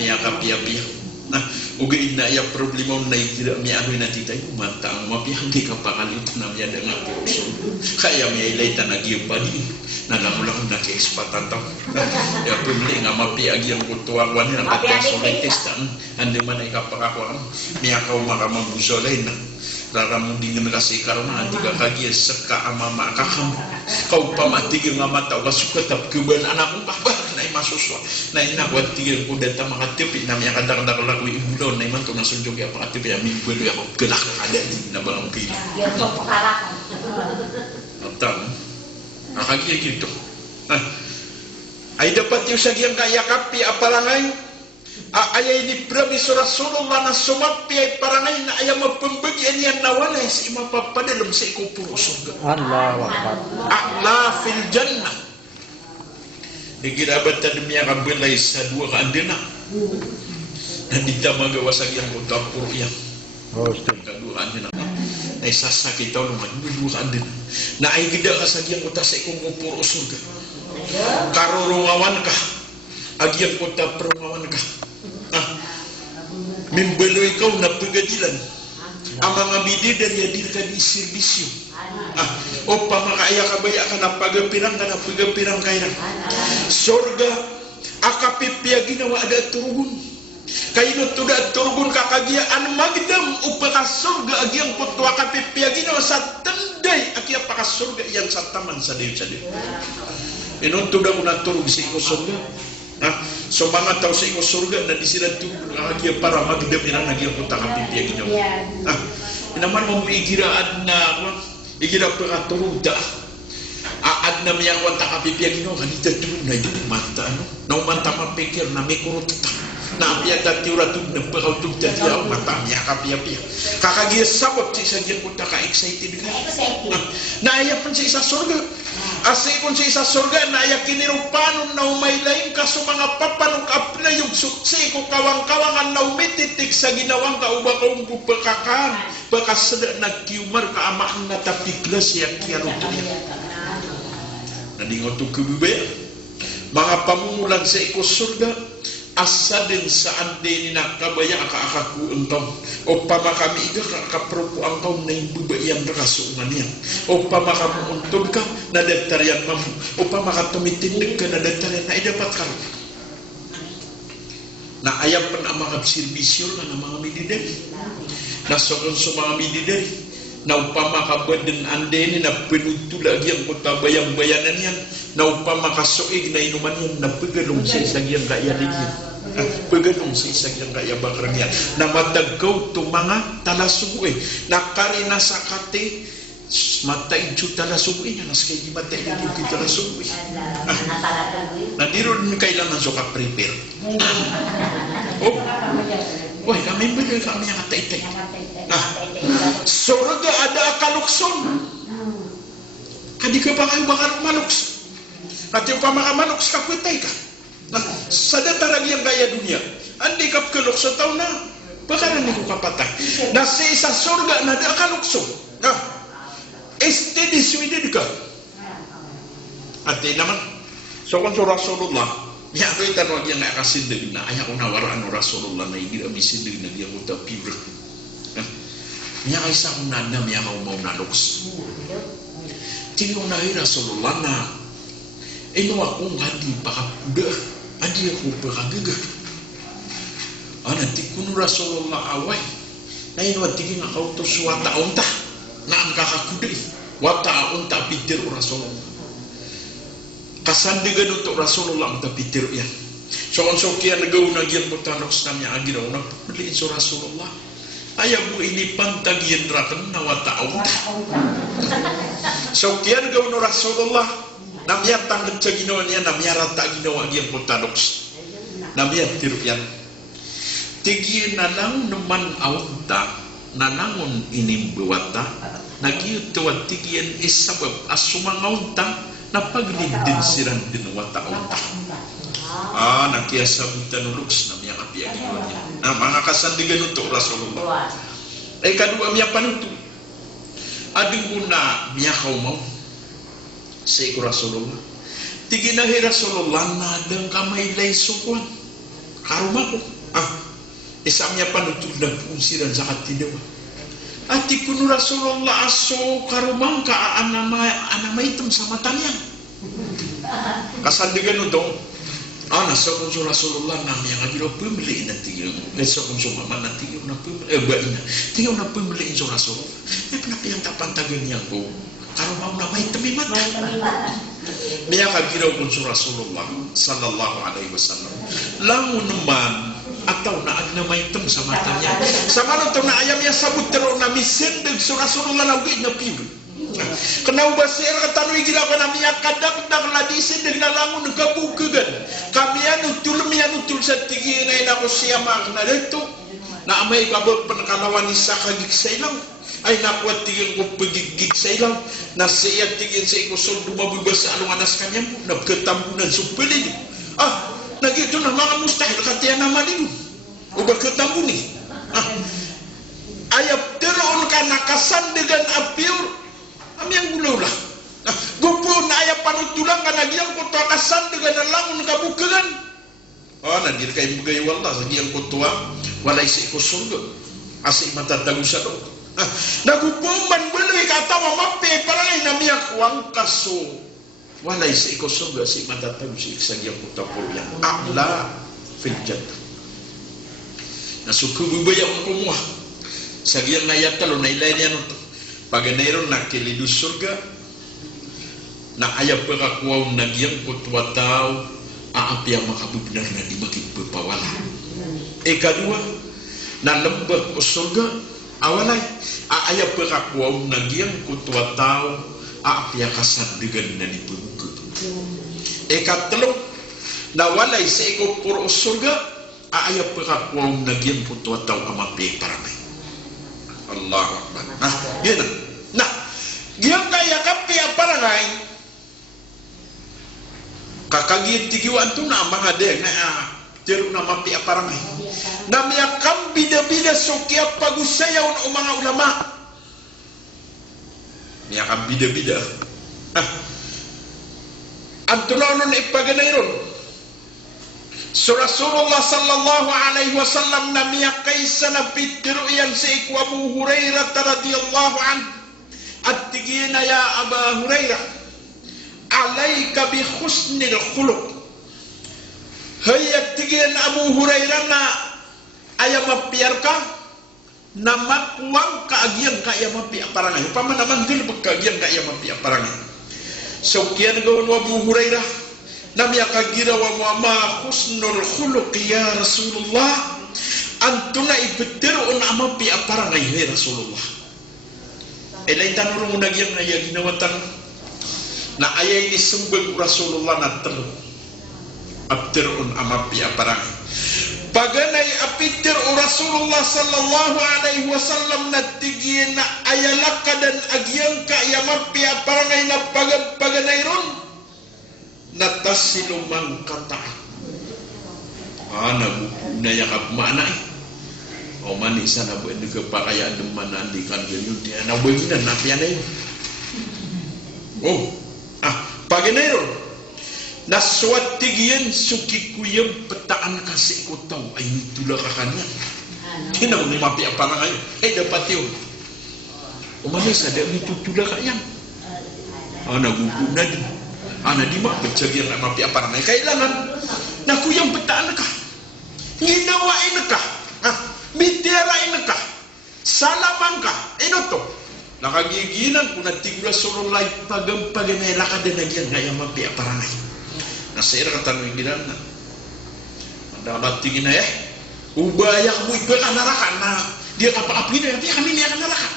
niya kapia-pia. Nah, ugi ina ya problema na igirap mi anu na titay mantang mapihang di kapakali itu namanya dengan puro surga. Kaya mi ilay tanagi padi na namulang na ke expatan taw. Ya pemli nga mapi agi ang kutuang wan na kapasolitis tan ande man ay kapakakuan mi akaw makamambusolay na raramu dingin kasi karena tiga kaki seka amama kakam kau pamati nga mata ka suka tap kuban anakmu pahbah na imasuswa na ina buat tiga kuda ta makatipi na mi kadang-kadang lagu ibu don na iman to na sunjog ya pakatipi ya mi belu ya gelak ada na balang pi ya to pakara atam akagi gitu ay dapat yung sagyang kaya kapi apalangay ayay ni Prabi Rasulullah na sumapi ay parangay na ayam mapambagian yan nawalay sa imapapadalom sa ikupuro surga. Allahu Akbar. A'la fil jannah. Digirabat na dumiya kabilay sa dua kaandina. Na di tama gawa sa iyang utapuro yan. Kadua kaandina. Na isasakit tayo naman, dua kaandina. Na ay gida ka sa iyang utas sa ikupuro surga. Karurungawan ka. Agyang utapurungawan ka. Mimbelo ikaw na pagadilan ang mga bididan ya di ka di serbisyo o pamakaya kabaya ka na pagapirang kaya sorga akapipya ginawa ada turun kayo no tuda turun kakagiaan magdam upaka sorga agyang putwa akapipya ginawa sa tenday akia paka sorga yang sa taman sa diyo inon tuda una turun si ko sorga so mga tao sa inyo surga na disilan tulog ang para magdam ilang nagyang punta ka pipiyag inyo naman mong igiraan na igira pa ka turuda ad na miyang wanta ka pipiyag inyo kanita tulog na ito mata naumanta mapikir na may kurot Na apia dati uratud na perautug tadi au matamnya kapia-pia. Kakagia sabot si sagian ko taka excited ka. Na aya pun sa isa surga. Ase kun sa isa surga na aya kinirupanon na umaylain ka sa mga papanong apna yung suksi ko kawang-kawangan na umititik sa ginawang kaubang pupakakan. Baka sada nagkiumar ka amaan na tapiklas siya kiyaruto niya. Nadingot to kubube. Mga pamumulan sa iko surga asa din sa ande ni nakabaya akaakaku entong o pamakami iga kapropo ang kaum na ibubayan na kasuungan yan o pamakamu untod ka na dagtarian mamu o pamakatumitindig ka na dagtarian na idapat ka na ayam pan ang mga serbisyo na mga mididari na sokon sa mga mididari na upamakabadan ande ni na pinutulagi ang kutabayang-bayanan yan na upamakasoig na inuman yan na pagalong sa isang yang kaya ligyan pagalong sa isang yang kaya bakrang yan na madagaw to mga talasugoy na karina sa kate matay ju talasugoy nga nas kaya matay ju talasugoy na diro rin kailangan so ka-prepare oh why kami ba kami yang atay-tay surga ada kalukson kadi ka pa kayo bakal maluks at yung pamakamaluks kapitay ka sa datarag yung gaya dunia andi kap kalukson tao na bakaran ni ko kapatay na sa isa surga na ada kalukson este diswidid ka at naman so kung sa Rasulullah niya ako itanwag yung nakasindig na ayaw ko nawaraan ng Rasulullah na hindi kami sindig na diyan ko tapir niya kay sa kong nanam niya mau na luks tingin na rin Rasulullah na ino akong hadi pakapuda adi ako pakagaga nanti kuno Rasulullah away na ino at tingin ako to suwata unta na ang kakakuda wata unta pitir Rasulullah kasandigan untuk Rasulullah ang tapitir yan so kung kian nagaw na gian mo tanoks na niya agiraw na pagpiliin sa Rasulullah ayaw mo inipan tagiyan ratan na wataon so kian gaw no Rasulullah namiyat tanggap sa ginawa niya namiyat rata ginawa gian mo tanoks namiyat tiro yan tigiyan na lang naman aunta nanangon inimbuwata nagyutuwa tigiyan isabab asumangaunta na paglindin siran din wataunta nakiasabutan uluks na miya kapiyagin niya na mga kasandigan untuk Rasulullah kadua miya panuto ading una miya kaumaw sa iku Rasulullah tiginahi Rasulullah na adang kamay lay sukuan karuma ko isa miya panuto na punsiran sa katidawa ati kuno Rasulullah aso karumang ka anamay item sa mata niya kasandigan no dong nasa kung sa Rasulullah namin ang agiro pumili na tingin nasa kung sa mama na tingin na pumili tingin na pumili sa Rasulullah pinapiyang tapantagan niya ko karumaw na may tamimat niya kagiraw kung sa Rasulullah sallallahu alaihi wasallam lango naman ataw na agnamay item sa mata niya sa manong ito na ayam niya sabot pero na misindig sa Rasulullah na ugay na piyo kenau basir katanui gila kana miya kadang-kadang ladisin dengan langun gabugegan kami anutul sa tigi na ko siya makna dito na amay kabot penekalawan isa kagig sa ilaw ay nakuat tigil ko pagigig sa ilaw na siya tigil sa ikusol dumabubas sa anong anas kanya mo nagkatambunan supili nagito na mga mustahil katiya naman din o bagkatambuni ayap teroon ka nakasandigan apir yang gulaw lah gupo na ayap panutulang ka nagyang kutua kasandigan na langon kabukagan nadir kayo bagay wala sa giyang kutua walay sa ikusulga asi matatagusa do nagupo man balik katawa mape palay na miyak wang kaso walay sa ikusulga si matatagusa sa giyang kutua pulyan akla filjad nasukububayang kumuha sa giyang nayatalo na ilay niya nito paganayron na kilidus surga na ayaw pakakuaw nagyang kutwa tao aapi ang makabubnar na di makipapawala kadua na lembag o surga awalay ayaw pakakuaw nagyang kutwa tao aapi ang kasandigan na di pagbukud katlo na walay sa ikopuro o surga Aya pekakuang nagyan po tuwa tao amapi paramay. Allahu Akbar. Nah, yan. Nah, giyang kaya kapi aparangay. Kakagit tigiwan tu na mga deng na tiru na mapi aparangay. Namiyakam bida-bida sukiya pagusayaw ng mga ulama. Miyakam bida-bida. Antunanon ipaganayron. So Rasulullah sallallahu alaihi wasallam namiyakay sa napitiru yan si Abu Hurairah radhiyallahu anhu. At tigina ya Aba Hurairah, alayka bi husnil khuluq. Hayat tigin Abu Hurairah na ayam mapiar ka na makuwang kaagian ka ayam mapi aparangay. Pamanaman din pagkaagian ka ayam mapi aparangay. So kiyan gawin Abu Hurairah namya kagira wa ma husnul khuluq ya Rasulullah. Antuna ibetiru on amapi aparangay ya Rasulullah. Elay tanurong nagyan na ginawatan na ayay ni sumbag Rasulullah na telo. Abtirun amapi aparangay. Paganay apitir Rasulullah sallallahu alaihi wasallam na tigin na ayalaka dan agyang ka yamapi aparangay na paganay ron. Natasilu man kata. Nagupuna yang mana o manisa na buwan nagpakayaan ng manandikan ganyan diyan na buwan na napiyan na yun. Paginayron naswat tigyan suki kuyang petaan kasi ko tau ay nitula ka kanya. Kinaw ni mapi apa na ngayon dapat yun o manisa da nitutula ka yan. Nagupuna din di mapagsabihan na mapi apa na ngayon kailangan na kuyang petaan ka ginawain ka mitirain ka, salaman ka, to? Nakagiginan kung natigula surulay pagampaganay ka din nagyan ngayon mapi aparanay. Nasa ira katanong yung ginan na. Dapat tingin na ubaya mo iba ka narakan na dia kapaapi na yan, kami niya ka narakan.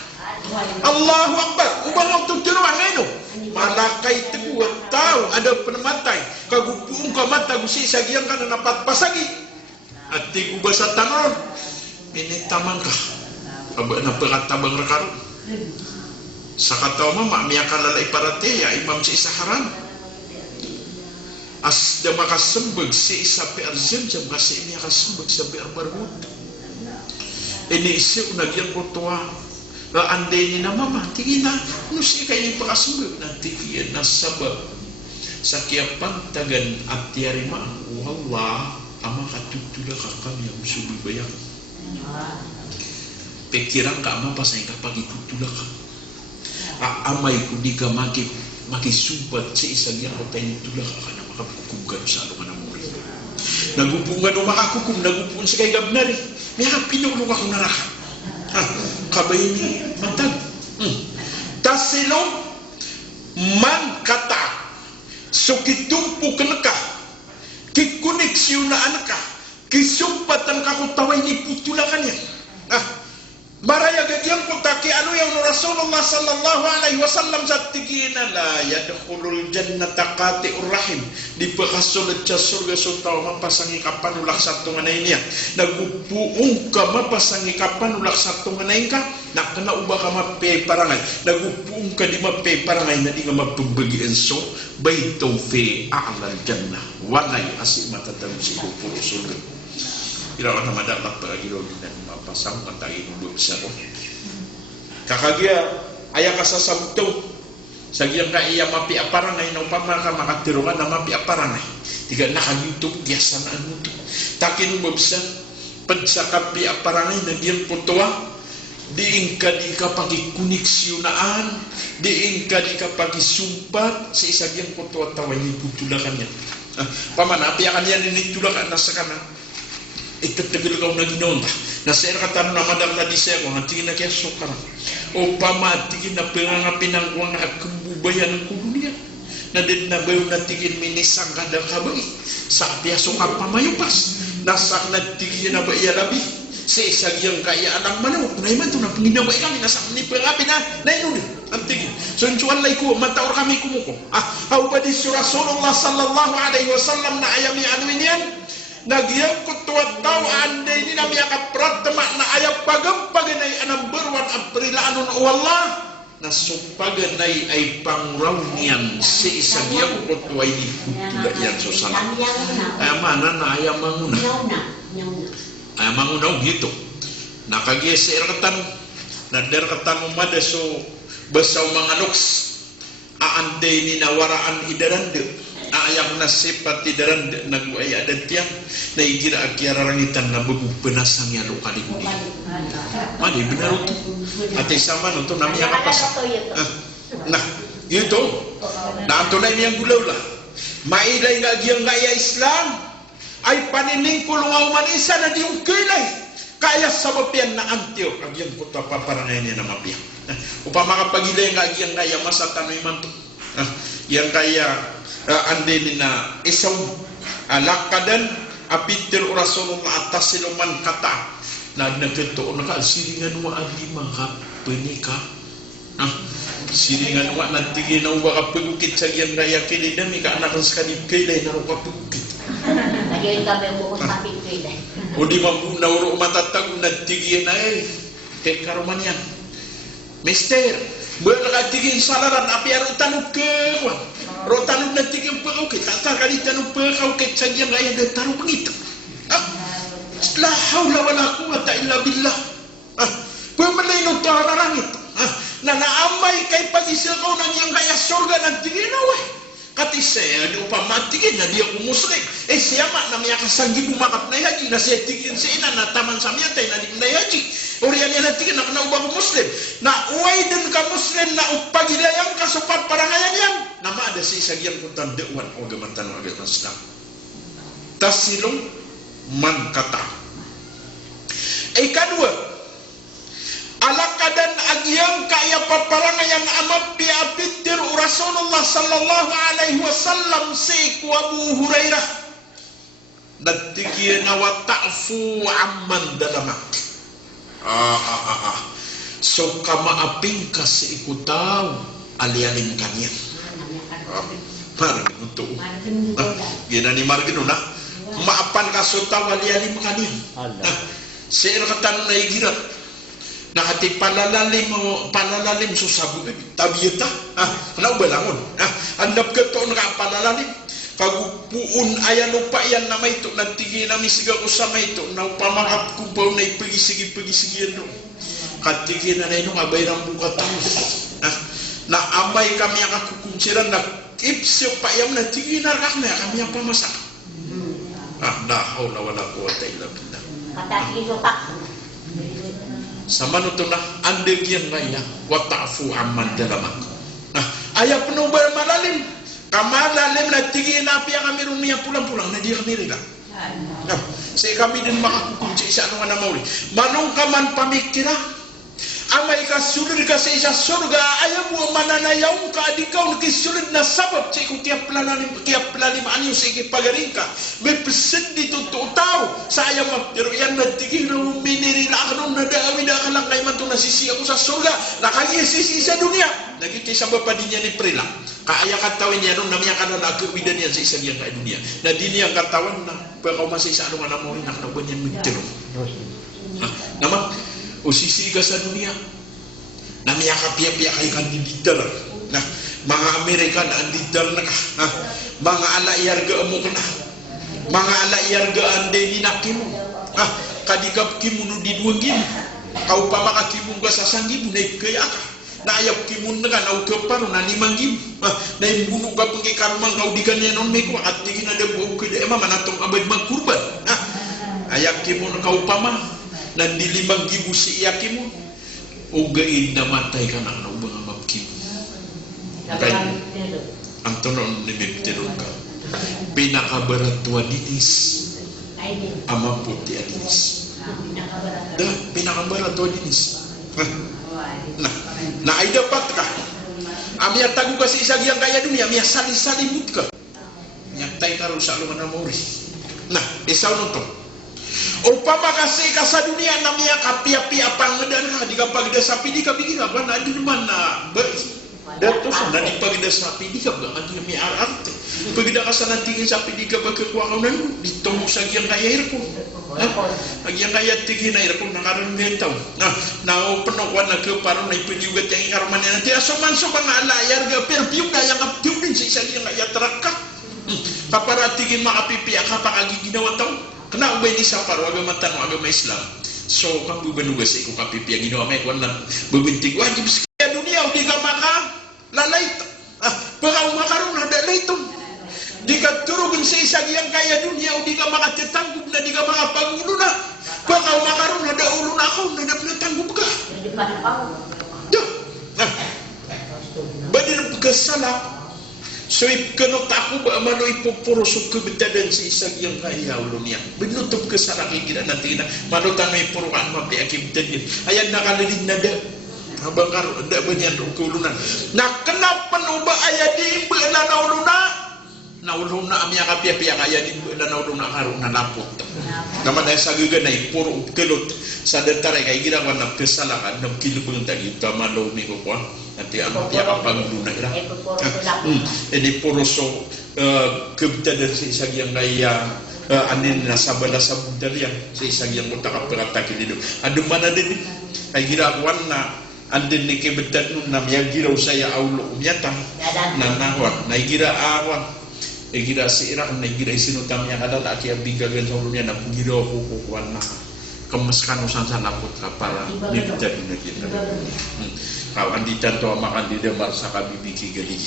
Allahu Akbar, ubang ang tuturuan ngayon. Malakay teguat tao, ada penematay, kagupuong kamata, gusi sagiang ka na napatpasagi. At tiguba sa tangon. Ini taman ka aba na pagkatabang rakaron sa kataw mama miyakan lalay parate ya imam si isaharan as da makasembag si isa persen jam kasi ini makasembag sa berbarbut ini isi unagyan ko tuwa la ande ni na mama tingin na nusi kayo pakasembag nanti iyan na sabab sa kiapan tagan at tiyarima wallah ama katutula ka kami ang subibayang pikiran ka ama pasay ka pagitutulak amay ko di ka makisumpat sa isang yan o tayo tulak ka na makakukum sa ano ka na muli nagupungan o makakukum nagupungan sa kay gabnari may pinulong ako naraka kabay ni matag tasilong man kata so kitumpo ka na ka kikoneksyon na anak ka kisumpatan kakutaway ni putulakan yan. Maraya gagyang kutaki ano yung Rasulullah sallallahu alaihi wasallam sa tigina la yadkhulul jannata qati'ur rahim di pagkasulad sa surga sutaw mapasangi kapan ulak sa tunganay niya nagupuong ka mapasangi kapan ulak sa tunganay ka nakana uba ka mape parangay nagupuong ka di mape parangay na di nga mapumbagian so baitong fi a'lal jannah walay asik matatang si kupuro surga ilawan na madapat pagagilo din mapasang pantay ng buksa ko kakagia ayah kasasabto sagiyang ka iya mapi aparanay na upama ka makatirungan na mapi aparanay tiga nakagintong biasa na ano to takin buksa pagsakapi aparanay na diyan putuwa diing ka di ka pagikuniksiyonaan diing ka di ka pagisumpat sa isagyang putuwa taway ni putulakan yan pamanapi akan yan ninitulakan nasa kanan itatagil ka na ginaon na sa katan na madam na disego na tingin na kaya sukaran o pamatigin na pangangapin ng kuwang nakambubayan ng kulunia na din na bayo na tingin minisang kadang kabay sa piyaso ka pamayupas nasak na tingin na ba iya labi sa isagyang kaya anang manok na iman ito na pinginabay kami nasak ni pangapin na inuli ang tingin so insuan lay ko mataor kami kumuko ba di si Rasulullah sallallahu alaihi wasallam na ayami anuin yan Nagyang kutuat tau anda ini namanya kapratama na ayap pagam-paganay anang berwan aprilanon Allah na supaganay ay pangraunian si isang yang kutuay di putula yan susana. Ay mana na ayam manguna. Ayam manguna gitu. Nakageser katanu. Nadar katanu mada so basaw mga loks. Aande ni nawaraan idarande. Ayam nasipat tidaran nagway ada tiang na igira akyara rangitan na bagu penasang ya lo kali budi. Madi benar itu. Ate sama nonton namanya apa sih? Nah, itu. Nah, anto lain yang gulau lah. Mailay nga giyang gaya Islam ay panining kulungaw manisa na diyong kilay. Kaya sabab yan na antio agiyang kutwa paparangay niya na mapiyang. Upama kapagilay nga giyang gaya masatanoy manto. Yang kaya ande na isaw alakadan apitir Rasulullah atas siluman kata na nagkatoon na siringan wa adi mga penika siringan wa nanti ginawa ka pagukit sa yan na yakili dami ka anak ng skanip kailay na ka pagukit nagyan ka ba mo sakit kailay o di mabunaw matatag nanti ginay kay karuman yan mister berkatigin salaran api aru tanuk ke rotanuk nanti yang pekau ke tak kali tanuk pekau ke saja gaya dan taruh pengitu la haula wala quwata illa billah pemelai utara langit nana amai kai pagi kau nang yang gaya surga nanti ginawa kati saya di upama tigin na dia muslim siapa namanya kasanggi bumakat na haji na saya tigin sa ina na taman samyatay na di na haji orian yan na tigin na ubang muslim na uway din ka muslim na upagidayang kasupat parangayan yan nama ada si isagian kutan dewan o gamatan o agama Islam tasilong man kata kedua alakadan agyang kaya paparangayan amat piapitir Rasulullah sallallahu alaihi wasallam si Abu Hurairah nagtigyan na wa ta'fu amman dalamak so kamaaping kasi ikutaw alialin kanya margin ito gina ni margin na maapan kasutaw alialin kanya si irkatan na igirat na hati palalalim susabu tabiyata kena balangon andap keton ka palalalim kagupuun ayan lupa yan na may ito nagtigi na misiga usama ito na upamangap kubaw na ipagisi yan doon katigi na rin nung abay ng buka tayo na amay kami ang kakukunsiran na ipsyo pa yung nagtigi na rak na kami ang pamasak na hawla wala quwata illa billah katakiso tak sama nito na andeg yan ngaya wa ta'fu amman dalamak ayah penuh bermalalim kamalalim na tinggi na piya kami rumia pulang-pulang na dia kami rila saya kami din makakukunci isa nung anamauli manong kaman pamikira amay ka sulod ka sa isa surga ayaw mo mananayaw ka adikaw nakisulod na sabab sa ikaw kaya palalim anyo sa ikipagaring ka may present dito tao sa ayaw pero yan nagtigil na minirila ka nung nadaawi na ka lang kay man ito nasisi ako sa surga nakayasisi sa dunia nagkikisama pa din yan ni Prila kaya katawin niya nung namiya ka na nagkawidan yan sa isang yan kay dunia na di niya katawan na pagkaw masay sa anong anamawin na kanaban yan magtiro naman o sisi ka sa dunia na miya kapia-pia kay kandididar na mga Amerika na andidar na ka mga alayar ga amo ka na mga alayar ga ande ni nakimu kadikap kimu no diduang gini kau pa makakimu ka sa sanggi mo na ikaya ka na ayap kimu na ka na ukaparo na limang gimu na imbuno ka pangkikarmang kau di ganyan on may ko at tingin na dabuo ka di manatong abad magkurban ayap kimu na kau pa ma nandilimang gibu si iyakimu ugain na matay ka na ubang amapkimu kaya ang tonon ni Miptirong ka pinakabarat wa dinis amaputi adinis pinakabarat wa dinis na ay dapat ka amya tagu ka si isag yang kaya dunia amya sali-salimut ka nyatay karon sa aluman na mori nah isaw nito upama kasih kasa dunia namanya kapia-pia pangedan di kapag desa pidi kabigi apa na di mana beri Dato sana di pagida sapi di ka ba adi mi arte. Pagida ka sana tingin sapi di ka ba kekuangan ditong sa giyang kaya ko. Agyang kaya tingin na ko nakaroon taw. Na penokwan na ke paron na ipiliugat yang ingarman nanti asoman so mga alayar ga perpium na yang aptium din sa isa giyang kaya teraka. Kapara tingin makapipiak ka pakagi ginawa taw. Kena ubay ni sa paro agama tanong agama Islam. So kang bubenugas iko kapipiak ginawa may kwan na bubintig wajib sa dunia di ka maka lalay. Pagkaw makaroon na dalay ito. Di ka turugin sa isa giyang kaya dunia o di ka makatetanggup na di ka makapangulo na. Pagkaw makaroon na daulo na ako na napnatanggup ka. Badil pagkasalak. So ikanot ako ba amano ipupurusok kabitadan sa isa giyang kaya ulo niya. Binutob ka sa nakikita natin na manutan may puruan mapiakibtan yun. Ayan nakalilig na da. Habang karoon da ba niyan ukulunan. Na kenapa no ba ayadi ba na nauluna? Naulun na amya kapiya-piya kaya di na naulun na karoon na napot. Naman ay saguganay puro kelot sa dentare kay ginawa na kesalakan ng kilubang tagi tamalo mi ko kwa. Nanti ang tiya ang panguluna ira. Ini puro so kebitadan sa isa yang kaya anin na sabala sabudal yang sa isa yang utak perata kilido. Adu mana din ay ginawa na andin ni kebetan nun namanya girau saya aulo umyata nanawan na gira awan gira sira na gira isinutam yang ada tak kia bigagan saulunya na girau kukuan na kemaskan usan sana put kapala ni betan na kita kawan ditanto makan di demar saka bibiki gali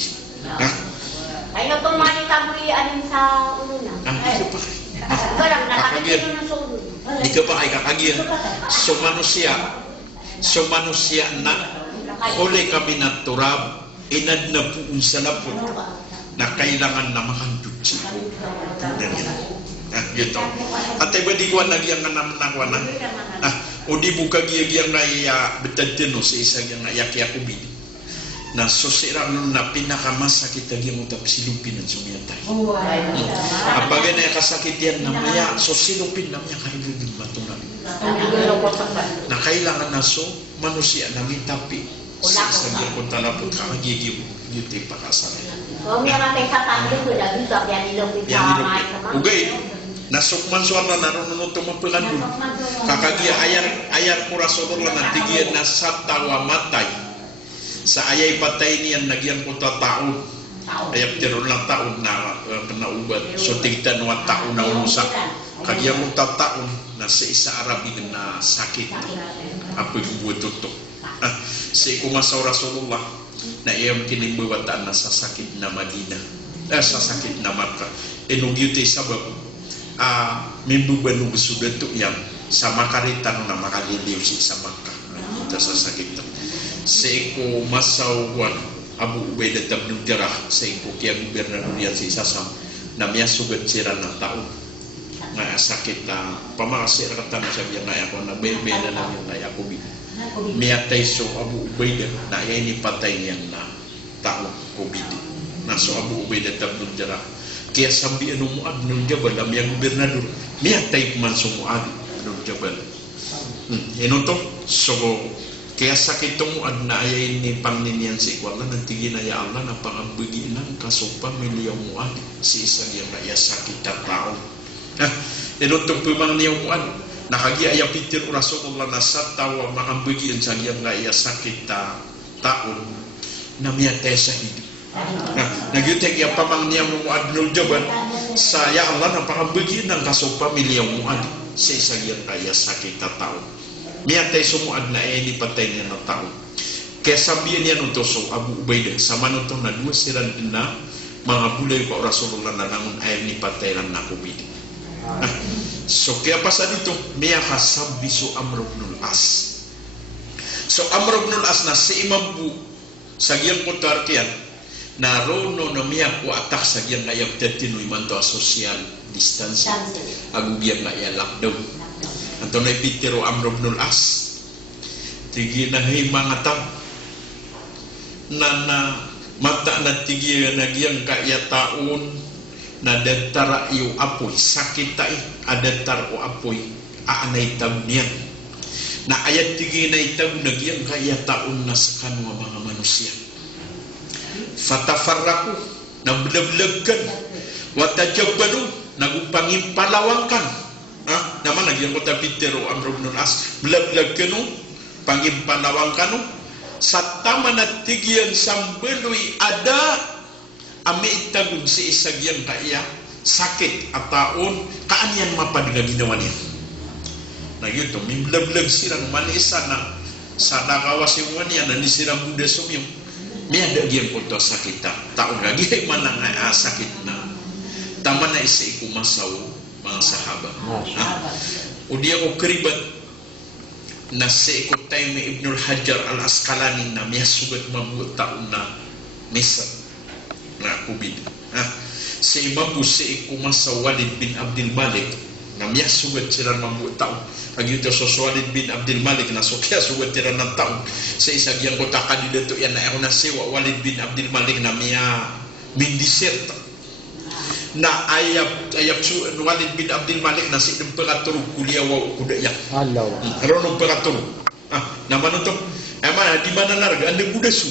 ay no tong mani tabuli anin sa ulo na barang nakakita na sa ulo di ka pa ay kakagian so manusia na oleh kami naturab inad na puun sa lapot na kailangan na makanduchi ko gitu at iba di ko nagyang nanamnakwa na o di buka giyang na iya betadino sa isa giyang na yakyakubid na sosira nun na pinakamasakit na giyang utap silupin ang sumiyatay apagay na kasakit yan na maya so silupin na maya karibigin matunan na kailangan na so manusia namin tapi sa giyang punta na po kakagigim yuti pakasalan ugay nasukman suara naroon tumapilan dun kakagia ayar kurasodor lang natigyan na sa tawa matay sa ayay patay niyan nagyang kunta taon ayap tiron lang taon na penaubat so tigtan wa taon na unusak kagia kunta taon na sa isa arabin na sakit apa yung buat tutok sa ikumasa Rasulullah na iyang kinibawatan na sa sakit na Madina sa sakit na Makkah inugyute sabab mimbuban sudah tu yang sama karitan na makaliliw sa Makkah kita sa sakit sa iku masawan Abu Ubaidah bin Jarrah sa iku kaya gubernador yan sa isasam na miya sugat sira na taon nga sakit na pamakasira kata na sabi nga ako na bebe-bebe na yung nga ako miyatay so Abu Ubaidah na yan ipatay niyan na taon COVID na so Abu Ubaidah bin Jarrah kaya sabi ano Muad ng Jabal ang yung gobernador miyatay man so Muad ng Jabal ino to so kaya sakit itong Muad na ayay ni Pangninyan si Ikwala nantigin na ya Allah na pangabagi ng kasupa miliyong Muad si isa yung raya sakit na tao ino itong pumang niyong Muad nakagi ayah pitir Rasulullah na sa tawa makambagi ang sagyang raya sakit na taon na miyatay sa hidup nagyutek yung pamang niyang Muad ng Jabal sa ya Allah na pangabagi ng kasupa miliyong Muad si isa yung raya sakit na taon miyatay sumuad na ni patay niya na tao. Kaya sabihin niya nung so Abu Ubaidah sama nung na dua siran na mga bulay ko Rasulullah na nangun ay ni patay lang na COVID. So kaya pa sa dito miya kasabi so Amr ibn al-As. So Amr ibn al-As na si Imam Bu sa giyang kontarkian na rono na miya ko atak sa giyang ngayag tetinoy man to social distancing. Agu giyang ngayag lockdown. Anto na ipitiro Amr ibn al-As tigi na hay mga tao na mata na tigi na giyang kaya taon na datara iyo apoy sakit tayo adatar o apoy aanay tao niyan na ayat tigi na itaw na giyang kaya taon na sa kanwa mga manusia fatafarraku na belag-belagkan wa tajabbalu nagupangin palawangkan naman lagi ang kota Peter o Amr ibn al-As belag-belagkan pangin palawangkan sa tama na tigyan sambeloy ada ame itagun si isagyan kaya sakit at taon kaanyan mapad nga ginawa niya na yun to mimblablag sirang manisa na sa nakawasiwan niya na nisirang Buddha sumyong may ada gyan po to sakit taon lagi man nga sakit na tama na isa ikumasaw mga sahaba o di ako keribat na sa ikot tayo may Ibnul Hajar al-Asqalani na may sugat mabuot taon na misa na kubid sa imabu sa ikumasaw Walid bin Abdul Malik na may sugat sila mabuot taon ang yuto sa Walid bin Abdul Malik na so kaya sugat sila ng taon sa isagyang kota kandidato yan na ako na siwa Walid bin Abdul Malik na may mindisert na ayap Walid bin Abdul Malik na si Imperator kuliawaw kudayak Ronong Imperator naman ito di mana narga anda Buddha su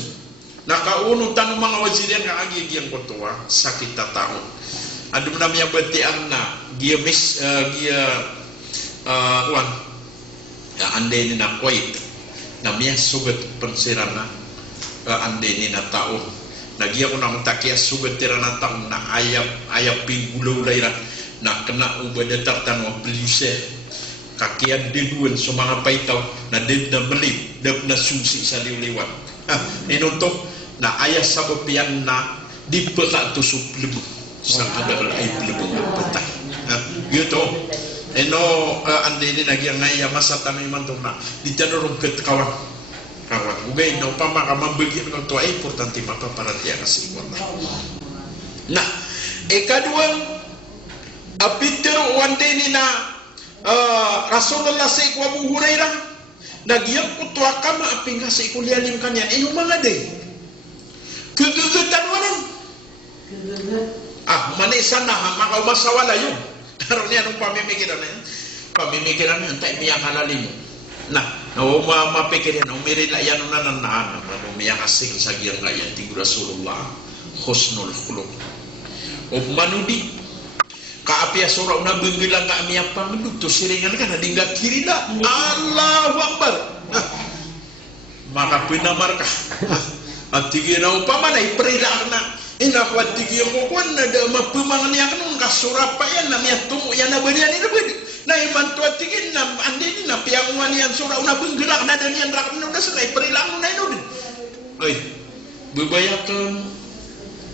nakauno tanong mga wazirian nga agigiyang kotoa sakit taon ando mo namin yung bantian na giya ande ni na Kuwait na miya sugat pansiran na ande ni na taon nagiya ko naman takiya sugat tira na taon na ayap pinggulaw layra na kena ubadatar tanong peluse kakian diduan sa mga paitaw na dib na malib dib na susi sa liwliwan inuntok na ayah sa bapian na di peratusuk lebu sang ada ay lebu petay gitu ande ini lagi yang ngaya masa tanay mantong na di tanurong kawan ugay no pamaka mambagyan ng to ay importante mapaparatiya kasi na ikaduang apitero wante ni na Rasulullah sa ikwa Abu Hurairah nagyang kutwa kama aping kasi ikulialim kanyan mga day kegegatan walang manisan na maka masawala yun karon yan ang pamimikiran yan tayo miyak halalim na mapikirin umirila yan na nanaan umiyak asing sa giyang gaya tigura Rasulullah husnul khuluq o manudi kaapia surau na benggelang ka miyak pangeduk to siringan kan adingga kirida Allahu Akbar maka pinamarkah atigi na upama na iprila na inakwat tigi yung kukuan na mapumangan niya kanong kasurapa yan na miyak tumo yan na banian ina bani na imantu atigi na andin na piyanguan yan surau na benggelak na dan yan rakan na sa na iprila na ino din ay bebayakan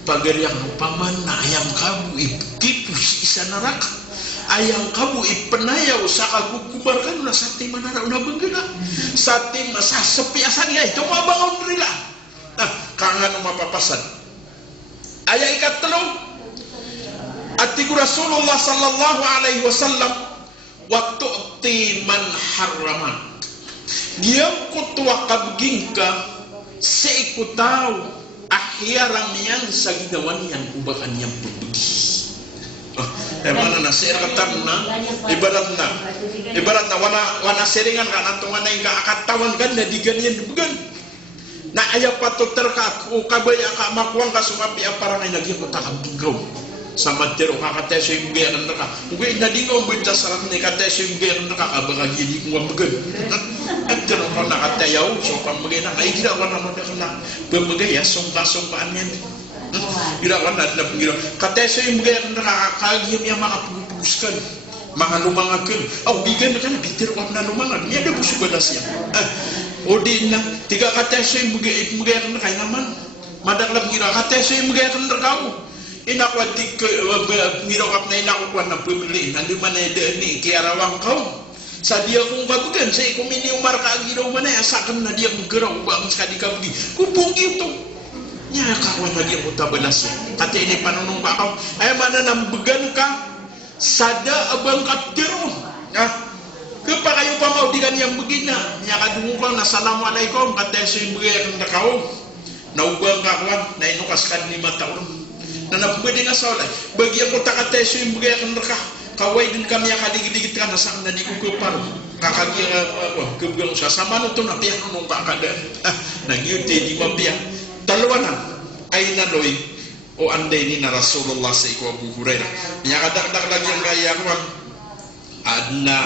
pagar yang paman na ayam kamu ikipu si isa neraka ayam kamu ipenayaw sa kagukubarkan na sati manara una benggela sati masasepi asan ya itu mabangon rila kangan mapapasan ayat ikat telung atiku Rasulullah sallallahu alaihi wasallam waktu ti man haraman dia kutua kabgingka seikutau akhiram yang sa ginawan yan ubakan yang pembudi mana na sir katam na ibarat na wana seringan kan antungan na yung kaakatawan kan na di ganyan bugan na ayaw patok terka o kabaya ka makuang ka sumapi aparang ay nagyang matakabinggaw sa matero kakateso yung gaya ng naka ugay na di nga umbenta sarap ni kateso yung gaya ng naka kabagagi di kong mabagan at tero ka nakatayaw so pamagay na ay ginawa naman na ka na pamagay sungka-sungkaan yan ginawa na kateso yung gaya ng naka kakagiyam yung makapuguskan mga lumangakan bigan na ka na bitiro ka na lumangag niya na busugan na siya o di na tiga kateso yung mugay ng naka naman madaklap ngira kateso yung mugay ng naka inakwat ngirokap na inakukuan ng pumili nandi man na ni kiarawang kau sa dia kung babugan sa ikumini umar ka agiraw man ay asakan na dia magaraw bang sekali ka bagi kupong ito niya kakuan na dia mutabalas kati ini panunong bakaw ay mana nambagan ka sada abang kaptero kapa kayo pamaw di kanyang begina niya kadungo ka na assalamualaikum kateso yung bagay ang nakaw naubang kakuan na inukas ka 5 taon na napwede nga sa wala bagyan ko takateso yung bagay ang naka kaway din kami ang kaligid-ligid ka na saan na di ko kuparo kakagyan kubgang sa sama no to na piyak nung kakada nagyute di mapiyang talawanan ay loy o ande ni na Rasulullah sa iku Abu Hurairah nya kadak-dak lagi yang gaya ko adna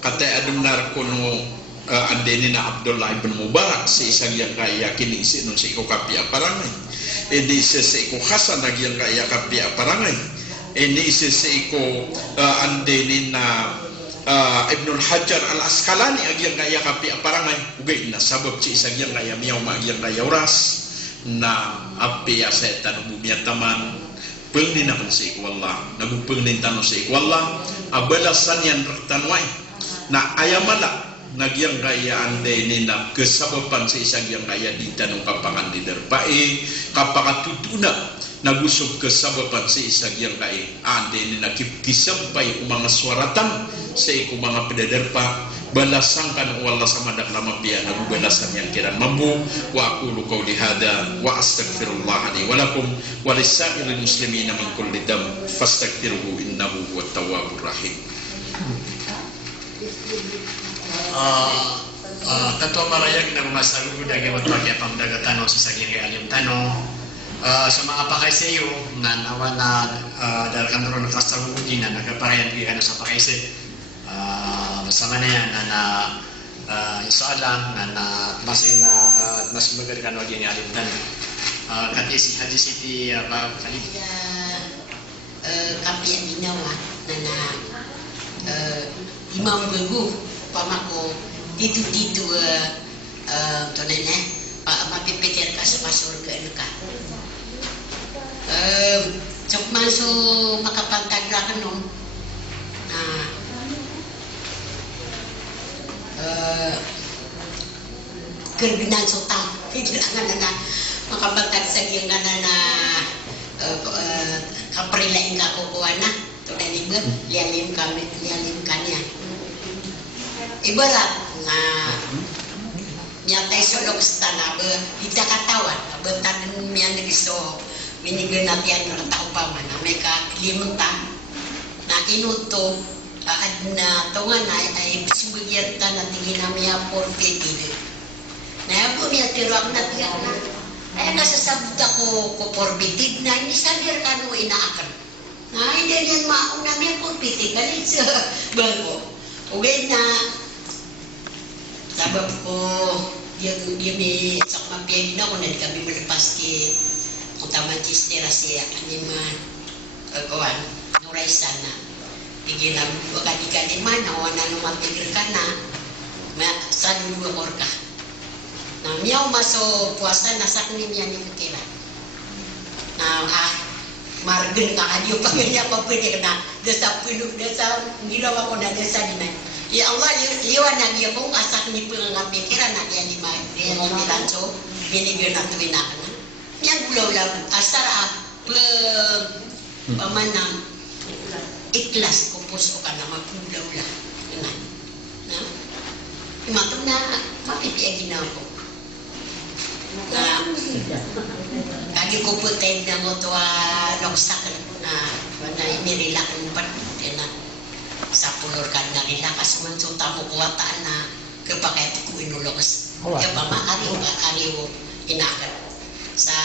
kata adumnar kuno ande ni na Abdullah ibn Mubarak sa isang yang kaya kini isi nun sa iku kapi aparangay edi sa iku Hasan lagi yang kaya kapi aparangay edi sa iku ande ni na Ibnul Hajar al-Asqalani agyang kaya kapi aparangay ugay na sabab ci isagyang kaya miyaw maagyang kaya oras na api ya setan bumi taman pengni na sa ikwallah nagupeng nin tanong sa ikwallah abalasan yan tanway na ayamala nagyang kaya ande ni na kesababan sa isagyang kaya di tanong kapangan di derpae kapakatutuna nagusog kesababan sa isagyang kaya ande ni na kisampay umanga suaratan sa iku mga pedaderpa balasangkan wallah sama dak lama biya nagu balasan yang kiran mampu wa aqulu qawli hada wa astaghfirullah li wa lakum wa lisairil muslimina min kulli dam fastaghfiruhu innahu huwat tawwabur rahim. Ketua Malaya kita memasalu dagi watwagi apa mendaga tano sisagiri alim tano sama apa kaisi yo nan awana dal kantor na kasawu dina nagaparayan di kana sa pakaisi bersama na nana insyaallah nana masing na mas magarikan wagi ni alim tano katisi hadis iti apa kali kapian dinawa nana imam gegu pamako ditu to nene mapipikir ka sa surga ka cok masuk makapantaglakan nom kerbinan sotang kailangan na makapantag sa yang na kaprilain ka kukuha na to nene lialim kanya ibarat na nyatay sulok sa tanah kita katawan bentan mian gisto binigyan natin ng tao pa man na may kakilimutan na inuto na tungan ay bisibigyan ta na tingin namin ang porpetid na yung pumiyatirwag na tiyan na ay nasasabot ako ko porpetid na hindi salir ka no inaakan na hindi yan maong namin porpetid galit sa bago ugay na sabab ko dia may sakma piyagin ako na kami malipas ki utama chistera siya animan kawan nuray sana tigilan wakadika man nawana lumapigir ka na sa dua orka na miyaw maso puasa nasak ni niya ni kukila na margen ka adiyo panganya papili na desa pilu desa gilaw ako na desa di man ya Allah liwan na dia kung asak ni pengapikiran na dia di man dia ni lanso binigyan na tuwin na yang bulaw lang asara pamanang ikhlas kupos o ka na magbulaw lang na imatong na mapipiyagin na ako na kagi ko putay na mo to loksak na inirila kong pati na sa pulor ka na nila kasi man so tamo kuwataan na kapakit ko inulokas kaya pa maariw inakat sa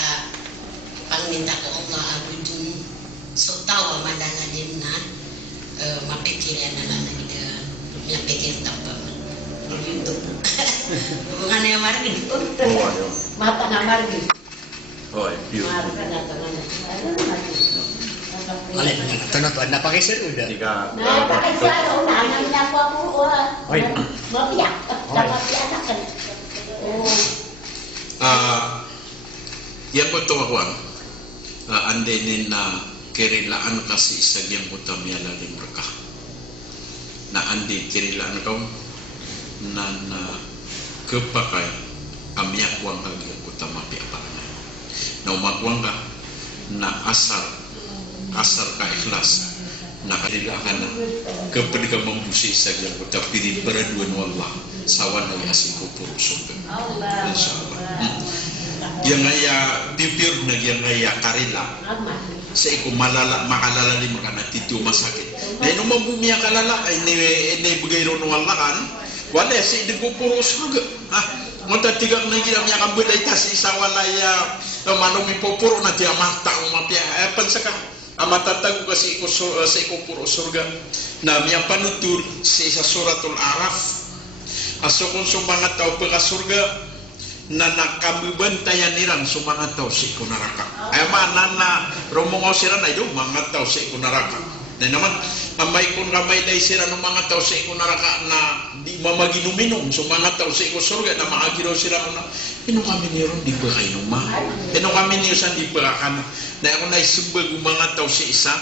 pangminta ko Allah ako dun so tawa madalalim na mapikiran na lang na pikir tapa yun doon kung ano yung margin mata na margin marga na alin tanong to anda pakai seru udah nah pakai seru nah namanya aku mapiak kan yang betul kawan ande na kerilaan kasi isagyang utamya lalim rekah na ande kerilaan kau na kepakai amyak wang kagi utama pi apa na umakwang ka na asar ka ikhlas na kerilaan kepada membusi isagyang utapiri beraduan wallah sawan ay asing kupur surga insyaallah yang ngaya bibir na yang ngaya karila sa iku makalala di makana titiyo masakit na ino mabumia kalala ini bagay ron wala kan wala sa idagupuro surga Ngunta tiga na gira miya kan bulay tas isa walaya manumi popuro na dia mata umapya pansaka amatatag kasi sa iko puro surga na miya panutur sa isa suratul Araf aso kung sumangat tao pagka surga na nakabibantayan nirang sumangat tao sa iko naraka ay manan na romongaw sira na ito mangat tao sa iko naraka na naman amay kung ramay day sira ng mga tao sa iko naraka na di mamaginuminom sumangat tao sa iko surga na maagiraw sila na ino kami niron di pa kayo ma ino kami niyon di pa kana na ako na isubag mga tao sa isa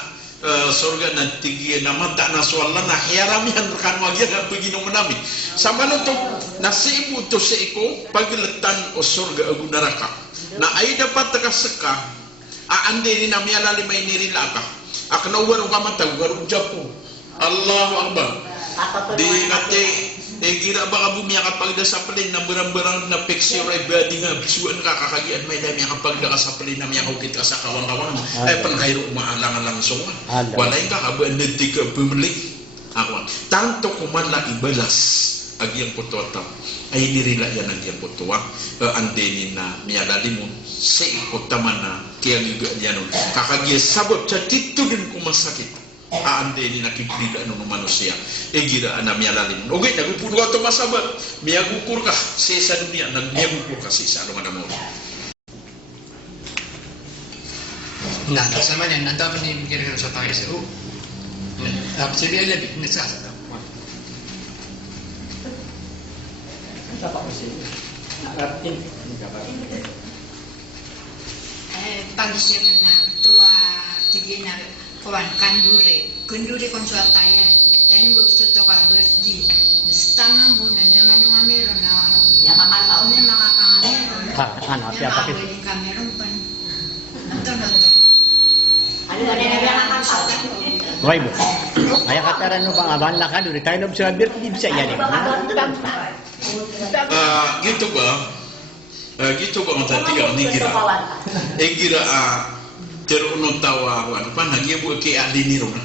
surga na tigi na mata na swalla na hiaramihan kan magyan na paginom namin sama nito nasibu to sa iko paglatan o surga o naraka na ay dapat takasaka aande ni na mialali may nirilaka akna uwarong kamatag uwarong japo Allahu Akbar di kate gira baka bumiya kapag da sa palin na berang-berang na picture ay badi nga bisuan ka kakagian may dami kapag da sa palin na miya kita sa kawang-kawang ay panghayro umaalangan langsung walay ka kaban na di ka bumalik ako tanto kuman la ibalas agyang putuwa ay nirila yan agyang putuwa andeni na miya lalimon sa ikotaman na kaya giga niya nun kakagya sabot sa tito din kumasakit aandeni na kibrida ano ng manusia gira na miya lalimon okay nagupudwa to masabat miya gukur ka sa dunia miya gukur ka sa ano nga mo nah sama yan dapat ni kira-kira sa tayo sa dapat siya lebih nasasa pagsiyan na tua tigil na kawan kanduri konsultayan dan bukso to ka birthday stamang muna naman nga meron na Nakakataon. makakameron ano siapa sih pwedeng kameron pan ito na to Ano na nakakataon? Why mo ay kataran no bang aban la kan tayo no sa birthday bisa ya ni gitu ba ang tatiga ni gira gira teruno tawa wan pan hagi bu ke adini rona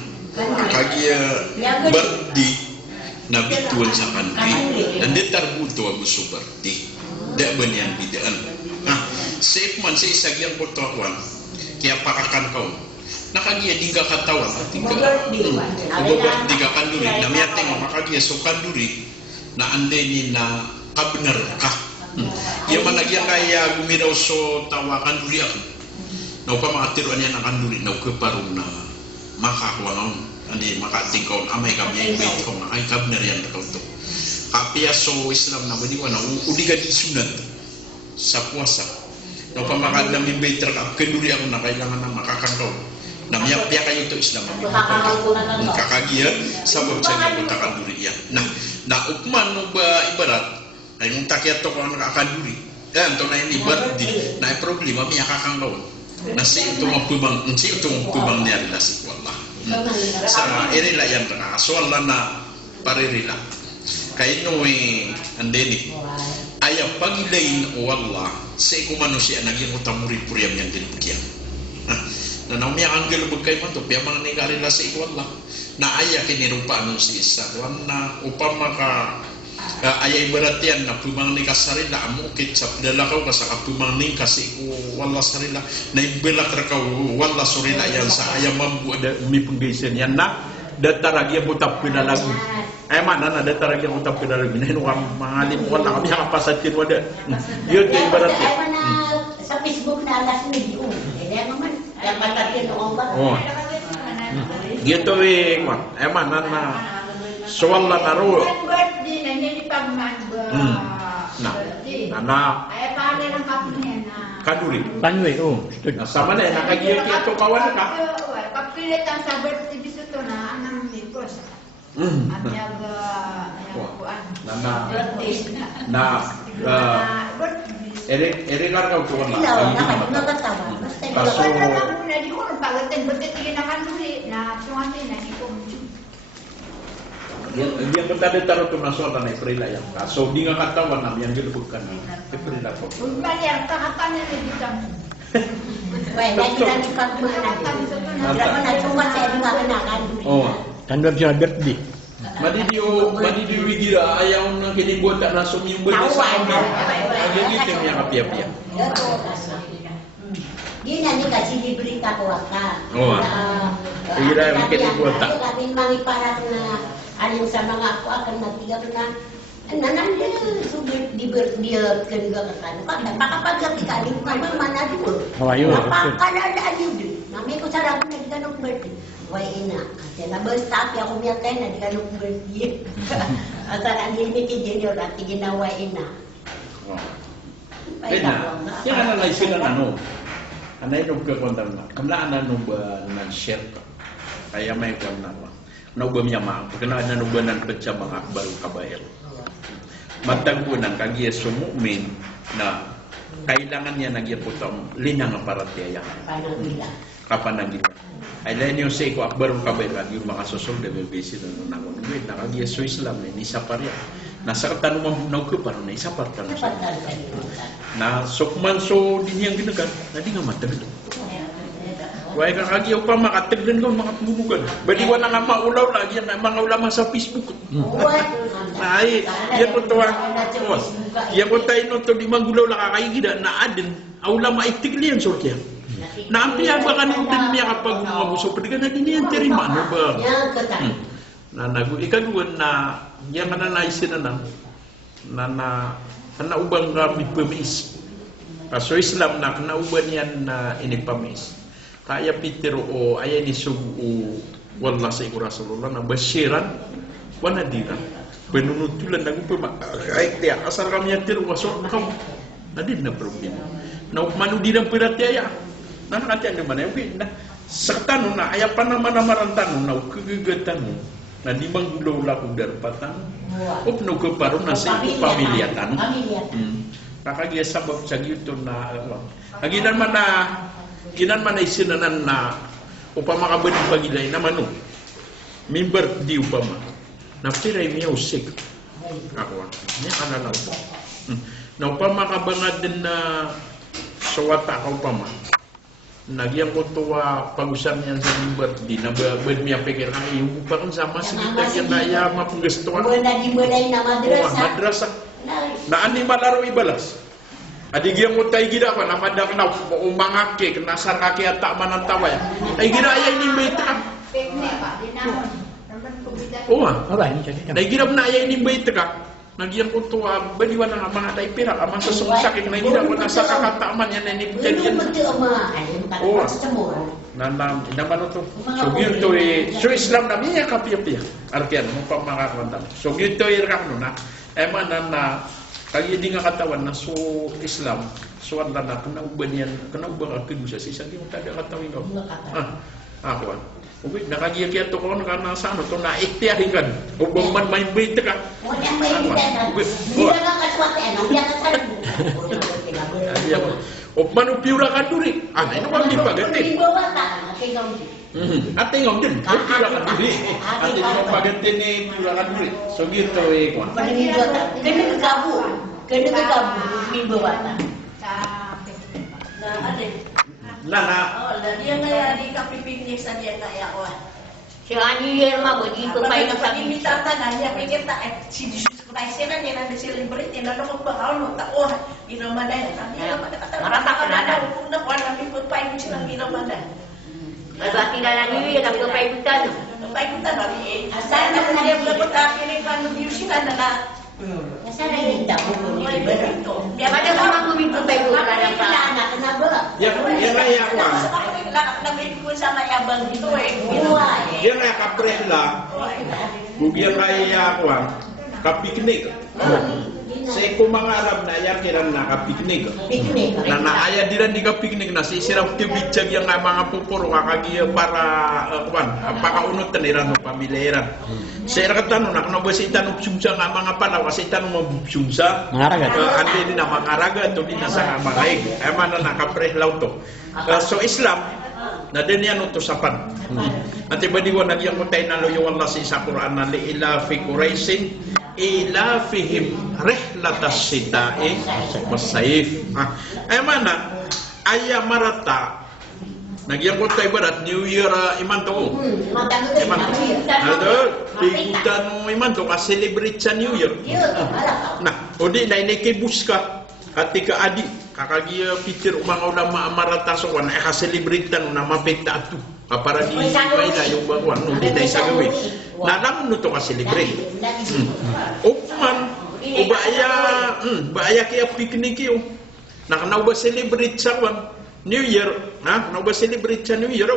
kagia berdi nabi tuan sa kanri dan dia tarbuto ang subardi da banyan bidaan safe man sa isagyang potawan kaya pakakan kau nakagia dingga katawan tiga kanduri namanya tengok makagia so kanduri na andeni na kabenar kah ya man nagyang kaya gumiraw so tawakan duri ako na upang makatiruan yan ang kanduri na ukaparong na makakuha ngayon andi makating kaon amay kami yung bait ko na ay kabenar yan na kauto kapia so Islam na maniwa na uliga di sunat sa puasa na upang makadami bait ka kanduri ako na kailangan na makakangkaw na miyak kayo to Islam kakagia sabab sa nagpuntakan duri yan na upman mo ba ibarat ay mong takyat to kung nakakaduri yan to na ini berdi na problema miyak kakangkaw na si ito mapubang niya relasi ko Allah sa irila yan na aswala na paririla kaya noy andeni ayaw pagilayin o Allah sa ikumano siya naging utamuri-puriyam yan din bukyan na naumya ang galubag man to piya mga nigarila sa iko Allah na aya kinirupa nung si isa na upama ka ayay beratian na pumang ni kasarila amukit sa dalakaw ka sa kapumang ni kasi ko wala sarila na ibelak rakaw wala surila yan sa ayam mambu ada mi penggaisan yan na datarag yan butap pinalagu ay mana na datarag yan butap pinalagu na hinuwa mangalim wala kami hakapasatin wada yun kay beratian Sa Facebook na alas medyo kaya naman yang patatin noong ba gitu wing mana na soal la naro birthday na hindi pagmanda na ay paano ng kapilya na kaduri panwe na sama na nakagiya kiya to kawan ka kapilit ang sa birthday biso to na anang nikos at kuan birthday na ere larga utuan Ilaw, la nakatawa. Kaso na di ko pagatin birthday na kanuri na tuwan na ni ko dia bertanda taruh tu masuk tanah April yang kaso di nga katawan nam yang dilebutkan April ko bayar tahapan na dito Well, lagi lang yung kapunan. Drama na cuma saya nggak kenakan. oh kan web sa birthday Madi di wigira ayaw na kinibuat na sumimbo ni sa kanya. Agad dito niya kapiyapya. Dia nanti kasih diberita ke waka. Oh, kira yang kinibuat tak. Kami mangi para na alin sama ngaku akan nanti pernah. Nanan dia sudah dia kedua ke sana. Kan maka pagi kali mana dulu. Oh, ayo. Apa kada ada dia. Mami ko sarap na dikanong birthday. Why ina? Kasi na basta ako miya tayo na dikanong birthday. Asa na din ni Junior at ginawa ina. Kaya yan ang nalaisi na anay nung kakontam na. Kamlaan na nung ba ng share ka. Kaya may kwan na ba. Nung ba miya maa. Pagkanaan na nung ba ng petsa mga baru kabayal. Matagpunan kagi sumumin na kailangan niya nagyaputang linang aparatya. Panagila. Kapanagila. Ay lain yung say ko akbarong kabayal yung makasosol de bebesi na nangunugwit. Nakagi so Islam ni isa parya. Nasa katanong mo ko parang na isa parta na siya. Na sukman so din yang ginagan na di nga matagil. Why kang agi pa makataglan ko mga pumugan. Badi wala nga maulaw lagi yan mga ulama sa Facebook. Ay, yan ko to yan ko tayo no to di magulaw la kakaigida na adin ulama itigli yan sorkya. Na ang piyabakan ng din niya kapag umabuso pwede ka na din yan terima no ba? Na ikaduan na yan ka na naisin na ubang kami pamis. Kaso Islam na kanauban yan na inipamis. Kaya pitero o ayan ni sugu wala sa iku Rasulullah na basiran wana dira. Penunutulan na gupama. Ay tiya asal kami yatir wasok kamu. Nadin na problema. Na manu dirang piratiaya. Na nakatian di mana na saktan na aya pa naman marantan na kegegatan na di manggulo la udar patang. Upno ke paru na sa iku pamiliatan. Kakagia sabab sa gitu na aginan mana kinan man isinanan na upama ka ba pagilay naman no member di upama na piray music ako niya ka na lang na upama ka ba nga din na sawata ka upama nagyang ko tuwa pag-usap niyan sa member di na ba niya pikir ay yung upang sama sigita yan na iya mapanggastuan madrasa na ani malaro ibalas. Adi gyang utay gida pa namadak na umangake kenasar kaki atak manantaway. Ay gida ay ini beta. Oh, Alright, jadi. dai gida na ay ini beta ka. Nagyang utuwa baliwan na mga tay pira ama sa sumusakit na gida ko nasa kakataman yan ni jadian. Oh. Nanam inaman to. So gito so Islam na miya kapiya. Artian mo pa makakontam. So gito irakno na. Eman na kaya di nga katawan na so Islam, so ang lana, kanauban yan, kanauban akin mo siya, sisag yung tada katawin ko. Ako, ubit, nakagiyak to ko, nakana sa ano, to naiktiyahin ka, ubang man may bita ka. Ubit, o manupiura ka duri, ano bang di pagati? Ate ngom din, piura ka duri, ate ngom pagati ni piura ka duri, so gitu kwan. Kena gabu minggu wata. Lana. Oh, dia ngaya di kafe piknik sa dia kaya wah. Si Ani Yerma begitu Pagka pa pag imita tananya pikir tak si Jesus Christ kan yang ada celebrate yang ada bakal no tak wah di Ramadan tapi pada kata Marata ka na. Kung na kwa na pipot pa yung silang di Ramadan. Berarti dalam ini ya tapi paibutan. Paibutan kami asal na dia dapat akhirnya kan diusinan na Sana ini tak boleh berito. Dia pada orang kumintu paibutan apa? Anak kenapa? Ya raya kwan. Nabibigyan sama yabang dito Dia raya kapreh lah. Bugian raya kwan. Kapiknik. Saya ko mga Arab na yakiran na kapiknik. Piknik. Na aya diran di kapiknik na si sirap tibitsag yang mga pupuro kagi para kwan pakaunot taniran no pamileran. Saya katan na kano ba si tanong sumsa nga mga palaw kasi tanong mabubsumsa. Mangaraga. Andi din na mangaraga to din na sa maraig. Emana na kapreh law to. So Islam na din yan utosapan. At iba diwan nagyang kutay na loyo Allah sa Quran na liila fi Quraisin ila fihim rihlatas sita'i wasayif. Ay mana aya marata Nagyang ko tayo barat, New Year iman to. Matang ko Iman to. Ada, pigutan iman to, ka-celebrate sa New Year. Nah, odi na inekibus ka, katika adik, kakagia pikir umang ulama amarata sowan, ka-celebrate tan na mapekta atu. Para di na yung bawang, no, di tayo sa gawin. Nanam no to ka-celebrate. Ukman, ubaya kaya piknik yun. Nakanaw ba celebrate sa New Year, na ba celebrate sa New Year?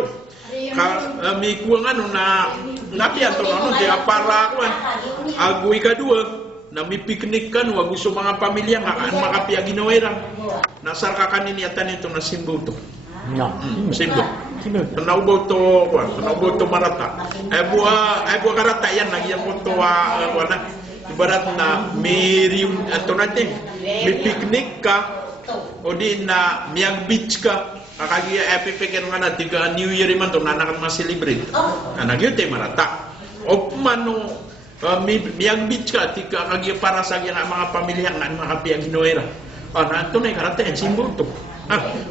May kuwang na napian to di para ko agoy kadua na may piknik kan wa gusto mga pamilya nga kan makapiya ginawera. Nasar ka kanin yatan ito na simbo to. No. Simbo. Tanaw to marata. Ay buwa karata yan nagyan ko to wana ibarat na may reunion ato natin. May piknik ka o di na miyag beach ka kakagiya epipikin nga na tiga New Year man to nanakan ma-celebrate yun tayo marata o mano miyag beach ka tiga kagiya para sa mga pamilya nga mga kapiyag ginoera na ito na yung karata yan simbol to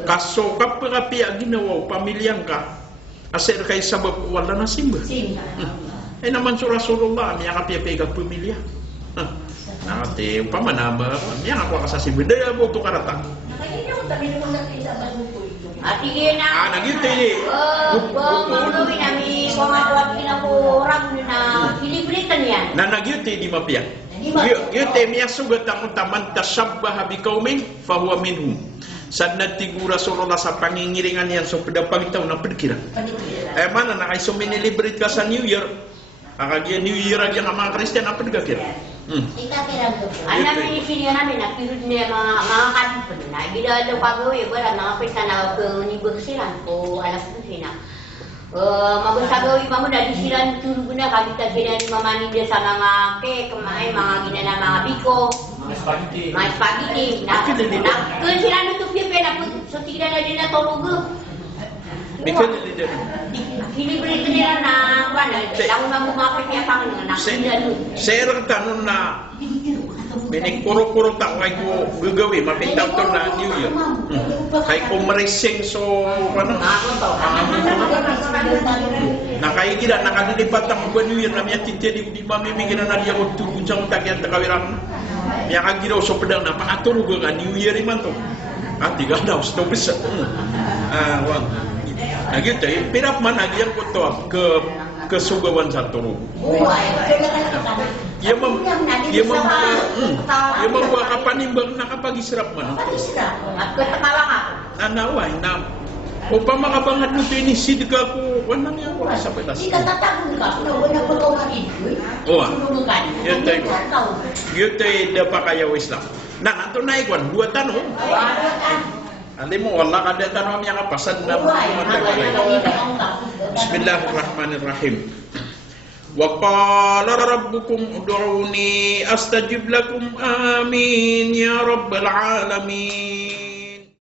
kaso kapag kapiyag ginawa pamilyang ka aser kay sabab wala na simbol naman sa Rasulullah miyag kapiyag pamilya Nakati, umpamanaba, yan ako sa Cebu. Daya mo ito karata. Atigin na. Nagintay Magawin namin kumawag kinakurang na kilibritan yan. Nagyutay di mapiyak. Yutay miya sugat ang utaman tasabbaha bikaumin fahuwa minhum. Sad nagtigura Rasulullah sa pangingiringan yan so pedapagitaw na pedkira. Mana na kay suminilibrate ka sa New Year. Kakagiya New Year agyan ang mga Kristiyan ang pedkira. Ang namin isiniya namin, napirod niya mga kadipon na. Bila daw pagawin, wala mga pesa na kunibagsiran o alas ko sila. Mabasagawin pa mo na, di sila tulog na, kabita sila ni mamani dia sa mga cake, mga ginala mga biko, mga spaghetti. Kung sila nutupin pa na, so tignan na din na tulog. Bikin na din. Kilibrito nila na, lang na mumapit niya pang nakilan. Sir, tanong na, binikpuro-puro ta kay ko gagawin, mapitaw to na New Year. Kay ko marising so, nakaigila, nakadilipat ang New Year na miya titili ko di mamimigin na niya ko turun sa utagyan takawirang. Miya kagilaw so pedang na, paatulog nga New Year iman to. Tiga daw, stop isa. Gitu, pirap man nagyan ko to kesugawan sa turo. Ia membuat kapanimbang na kapag israp man. Nanaway na upama kabangat mo ini sidga ko wanang yan ko sa pedas. Yun tayo dapat kaya Islam. Nanto na ikwan, dua tanong. Nanti mo wala kada tanong yang pasad na Bismillahirrahmanirrahim. Wa qala rabbukum ud'uni astajib lakum amin ya rabbal alamin.